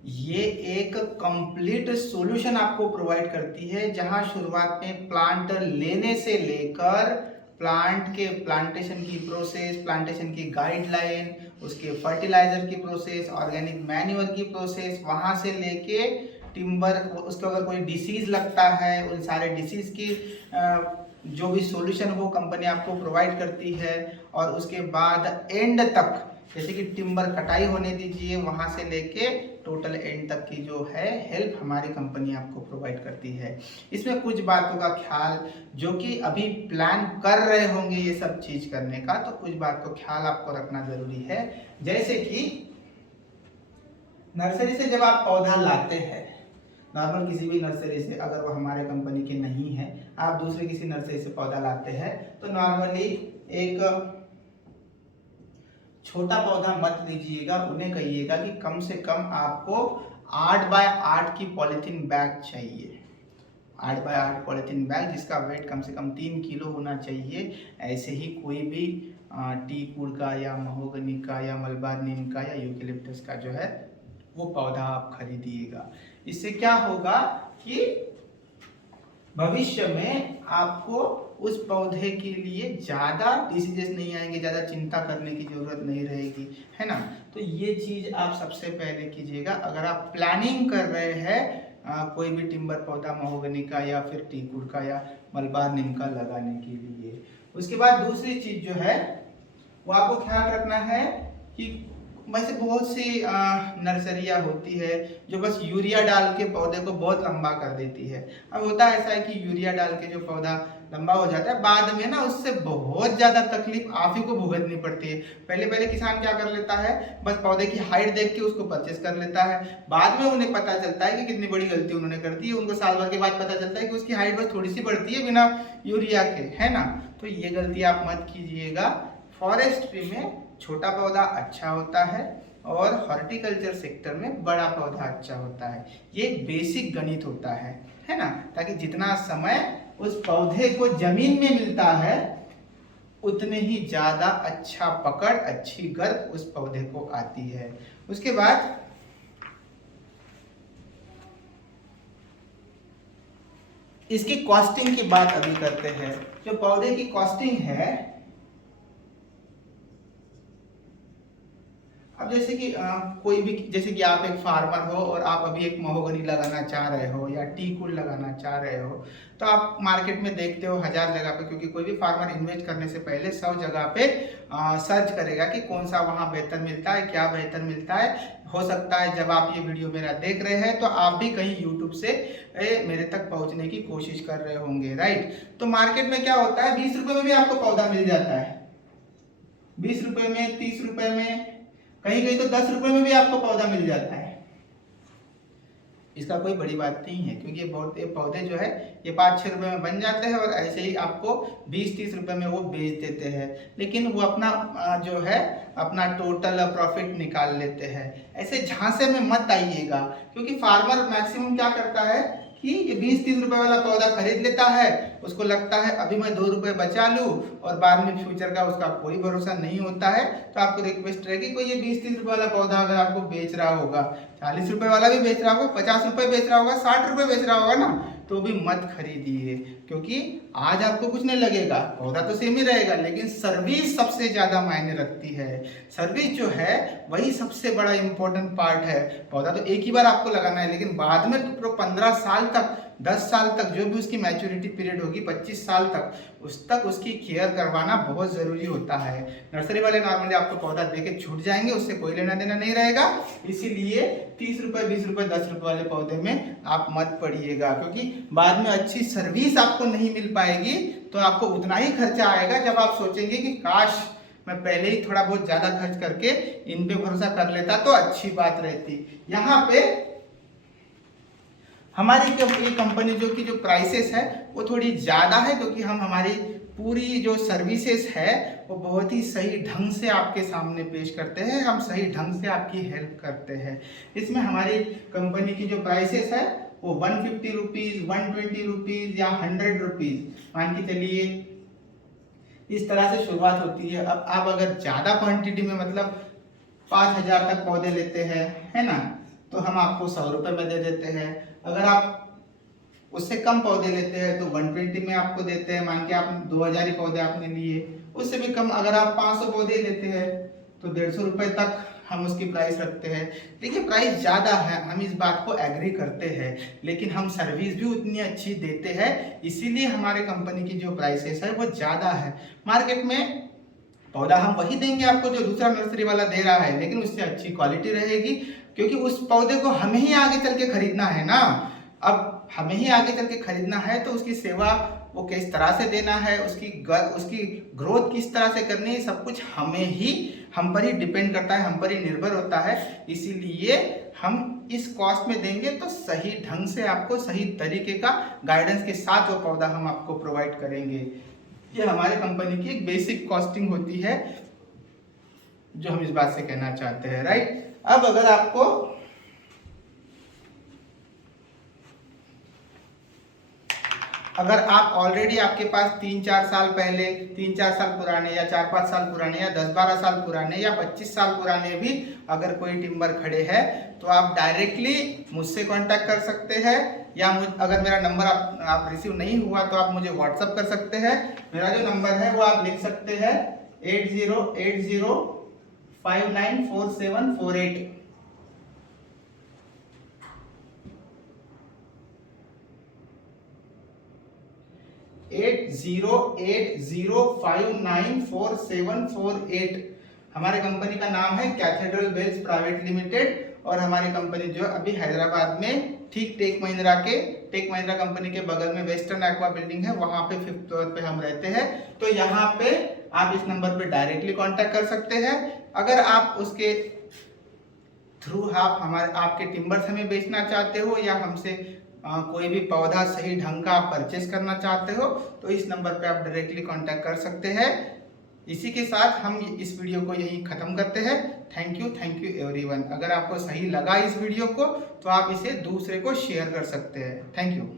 ये एक कंप्लीट सॉल्यूशन आपको प्रोवाइड करती है, जहां शुरुआत में प्लांट लेने से लेकर प्लांट के प्लांटेशन की प्रोसेस, प्लांटेशन की गाइडलाइन, उसके फर्टिलाइजर की प्रोसेस, ऑर्गेनिक मैन्योर की प्रोसेस, वहां से लेके टिम्बर, उसको अगर कोई डिसीज लगता है उन सारे डिसीज की जो भी सॉल्यूशन वो कंपनी आपको प्रोवाइड करती है। और उसके बाद एंड तक, जैसे कि टिम्बर कटाई होने दीजिए, वहां से लेके टोटल एंड तक की जो है हेल्प हमारी कंपनी आपको प्रोवाइड करती है। इसमें कुछ बातों का ख्याल, जो कि अभी प्लान कर रहे होंगे ये सब चीज करने का, तो कुछ बात को ख्याल आपको रखना जरूरी है। जैसे कि नर्सरी से जब आप पौधा लाते हैं, नॉर्मल किसी भी नर्सरी से, अगर वो हमारे कंपनी की नहीं है, आप दूसरे किसी नर्सरी से पौधा लाते हैं, तो नॉर्मली एक छोटा पौधा मत लीजिएगा, उन्हें कहिएगा कि कम से कम आपको 8 बाय 8 की पॉलीथीन बैग चाहिए। 8 बाय 8 पॉलीथीन बैग जिसका वेट कम से कम 3 किलो होना चाहिए। ऐसे ही कोई भी टीक वुड का या महोगनी का या मलबार नीम का या यूकेलिप्टस का जो है वो पौधा आप खरीदिएगा। इससे क्या होगा कि भविष्य में आपको उस पौधे के लिए ज्यादा डिसीजेस नहीं आएंगे, ज्यादा चिंता करने की जरूरत नहीं रहेगी, है ना। तो ये चीज आप सबसे पहले कीजिएगा अगर आप प्लानिंग कर रहे हैं कोई भी टिम्बर पौधा महोगनी का या फिर टीक वुड का या मलबार नीम का लगाने के लिए। उसके बाद दूसरी चीज जो है वो आपको ख्याल रखना है कि वैसे बहुत सी नर्सरियाँ होती है जो बस यूरिया डाल के पौधे को बहुत लंबा कर देती है। अब होता ऐसा है कि यूरिया डाल के जो पौधा लंबा हो जाता है, बाद में ना उससे बहुत ज़्यादा तकलीफ आप ही को भुगतनी पड़ती है। पहले किसान क्या कर लेता है, बस पौधे की हाइट देख के उसको परचेस कर लेता है, बाद में उन्हें पता चलता है कि कितनी बड़ी गलती उन्होंने कर दी है। उनको साल भर के बाद पता चलता है कि उसकी हाइट बस थोड़ी सी बढ़ती है बिना यूरिया के, है ना। तो ये गलती आप मत कीजिएगा। फॉरेस्ट्री में छोटा पौधा अच्छा होता है, और हॉर्टिकल्चर सेक्टर में बड़ा पौधा अच्छा होता है। ये एक बेसिक गणित होता है ना, ताकि जितना समय उस पौधे को जमीन में मिलता है उतने ही ज्यादा अच्छा पकड़, अच्छी गर्द उस पौधे को आती है। उसके बाद इसकी कॉस्टिंग की बात अभी करते हैं। जो पौधे की कॉस्टिंग है, अब जैसे कि कोई भी, जैसे कि आप एक फार्मर हो और आप अभी एक महोगनी लगाना चाह रहे हो या टीक वुड लगाना चाह रहे हो, तो आप मार्केट में देखते हो 1000 जगह पे, क्योंकि कोई भी फार्मर इन्वेस्ट करने से पहले 100 जगह पे सर्च करेगा कि कौन सा वहाँ बेहतर मिलता है, क्या बेहतर मिलता है। हो सकता है जब आप ये वीडियो मेरा देख रहे हैं तो आप भी कहीं यूट्यूब से मेरे तक पहुँचने की कोशिश कर रहे होंगे, राइट। तो मार्केट में क्या होता है, 20 रुपए में भी आपको पौधा मिल जाता है, 20 रुपए में, 30 रुपए में, कहीं कहीं तो 10 रुपए में भी आपको पौधा मिल जाता है। इसका कोई बड़ी बात नहीं है, क्योंकि ये पौधे जो है ये 5-6 रुपए में बन जाते हैं और ऐसे ही आपको 20-30 रुपए में वो बेच देते हैं। लेकिन वो अपना जो है अपना टोटल प्रॉफिट निकाल लेते हैं। ऐसे झांसे में मत आइएगा, क्योंकि फार्मर मैक्सिमम क्या करता है कि ये 20-30 रुपए वाला पौधा खरीद लेता है, उसको लगता है अभी मैं 2 रुपए बचा लूं, और बाद में फ्यूचर का उसका कोई भरोसा नहीं होता है। तो आपको रिक्वेस्ट रहेगी, कोई ये 20-30 रुपए वाला पौधा अगर आपको बेच रहा होगा, 40 रुपए वाला भी बेच रहा होगा, 50 रुपए बेच रहा होगा, 60 रुपए बेच रहा होगा ना, तो भी मत खरीदिए, क्योंकि आज आपको कुछ नहीं लगेगा, पौधा तो सेम ही रहेगा, लेकिन सर्विस सबसे ज्यादा मायने रखती है। सर्विस जो है वही सबसे बड़ा इंपॉर्टेंट पार्ट है। पौधा तो एक ही बार आपको लगाना है, लेकिन बाद में तो 15 साल तक, 10 साल तक, जो भी उसकी मैच्योरिटी पीरियड होगी, 25 साल तक, उस तक उसकी केयर करवाना बहुत जरूरी होता है। नर्सरी वाले नॉर्मली आपको पौधा देके छूट जाएंगे, उससे कोई लेना देना नहीं रहेगा। इसीलिए 30 रुपए, 20 रुपए, 10 रुपए वाले पौधे में आप मत पड़िएगा, क्योंकि बाद में अच्छी सर्विस आपको नहीं मिल पाएगी। तो आपको उतना ही खर्चा आएगा जब आप सोचेंगे कि काश मैं पहले ही थोड़ा बहुत ज्यादा खर्च करके इन पे भरोसा कर लेता तो अच्छी बात रहती। यहाँ पे हमारी ये कंपनी जो की जो प्राइसेस है वो थोड़ी ज़्यादा है, क्योंकि हम हमारी पूरी जो सर्विसेज है वो बहुत ही सही ढंग से आपके सामने पेश करते हैं, हम सही ढंग से आपकी हेल्प करते हैं। इसमें हमारी कंपनी की जो प्राइसेस है वो 150 रुपीज़, 120 रुपीज़ या 100 रुपीज़ मान के चलिए, इस तरह से शुरुआत होती है। अब आप अगर ज़्यादा क्वांटिटी में, मतलब 5000 तक पौधे लेते हैं, है ना, तो हम आपको 100 रुपये में दे देते हैं। अगर आप उससे कम पौधे लेते हैं तो 120 में आपको देते हैं। मान के आप 2000 ही पौधे आपने लिए, उससे भी कम अगर आप 500 पौधे लेते हैं तो 150 रुपये तक हम उसकी प्राइस रखते हैं। देखिए प्राइस ज़्यादा है, हम इस बात को एग्री करते हैं, लेकिन हम सर्विस भी उतनी अच्छी देते हैं, इसीलिए हमारे कंपनी की जो प्राइसेस है वो ज़्यादा है। मार्केट में पौधा हम वही देंगे आपको जो दूसरा नर्सरी वाला दे रहा है, लेकिन उससे अच्छी क्वालिटी रहेगी, क्योंकि उस पौधे को हमें ही आगे चल के खरीदना है ना। अब हमें ही आगे चल के खरीदना है तो उसकी सेवा वो किस तरह से देना है, उसकी ग्रोथ किस तरह से करनी है, सब कुछ हम पर ही डिपेंड करता है, हम पर ही निर्भर होता है। इसीलिए हम इस कॉस्ट में देंगे तो सही ढंग से आपको सही तरीके का गाइडेंस के साथ वो पौधा हम आपको प्रोवाइड करेंगे। ये हमारे कंपनी की एक बेसिक कॉस्टिंग होती है, जो हम इस बात से कहना चाहते हैं, राइट। अब अगर आप ऑलरेडी आपके पास 3-4 साल पहले, 3-4 साल पुराने या 4-5 साल पुराने या 10-12 साल पुराने या 25 साल पुराने भी अगर कोई टिम्बर खड़े हैं, तो आप डायरेक्टली मुझसे कांटेक्ट कर सकते हैं, या अगर मेरा नंबर आप रिसीव नहीं हुआ तो आप मुझे व्हाट्सअप कर सकते हैं। मेरा जो नंबर है वो आप लिख सकते हैं 8080594748। 8080594748। हमारे कंपनी का नाम है कैथेड्रल बेल्स प्राइवेट लिमिटेड, और हमारी कंपनी जो अभी हैदराबाद में ठीक टेक महिंद्रा कंपनी के बगल में वेस्टर्न एक्वा बिल्डिंग है, वहां पे 5th फ्लोर पे हम रहते हैं। तो यहाँ पे आप इस नंबर पे डायरेक्टली कांटेक्ट कर सकते हैं। अगर आप उसके थ्रू आपके टिम्बर्स हमें बेचना चाहते हो, या हमसे कोई भी पौधा सही ढंग का आप परचेस करना चाहते हो, तो इस नंबर पे आप डायरेक्टली कांटेक्ट कर सकते हैं। इसी के साथ हम इस वीडियो को यहीं ख़त्म करते हैं। Thank you everyone. अगर आपको सही लगा इस वीडियो को तो आप इसे दूसरे को शेयर कर सकते हैं। Thank you.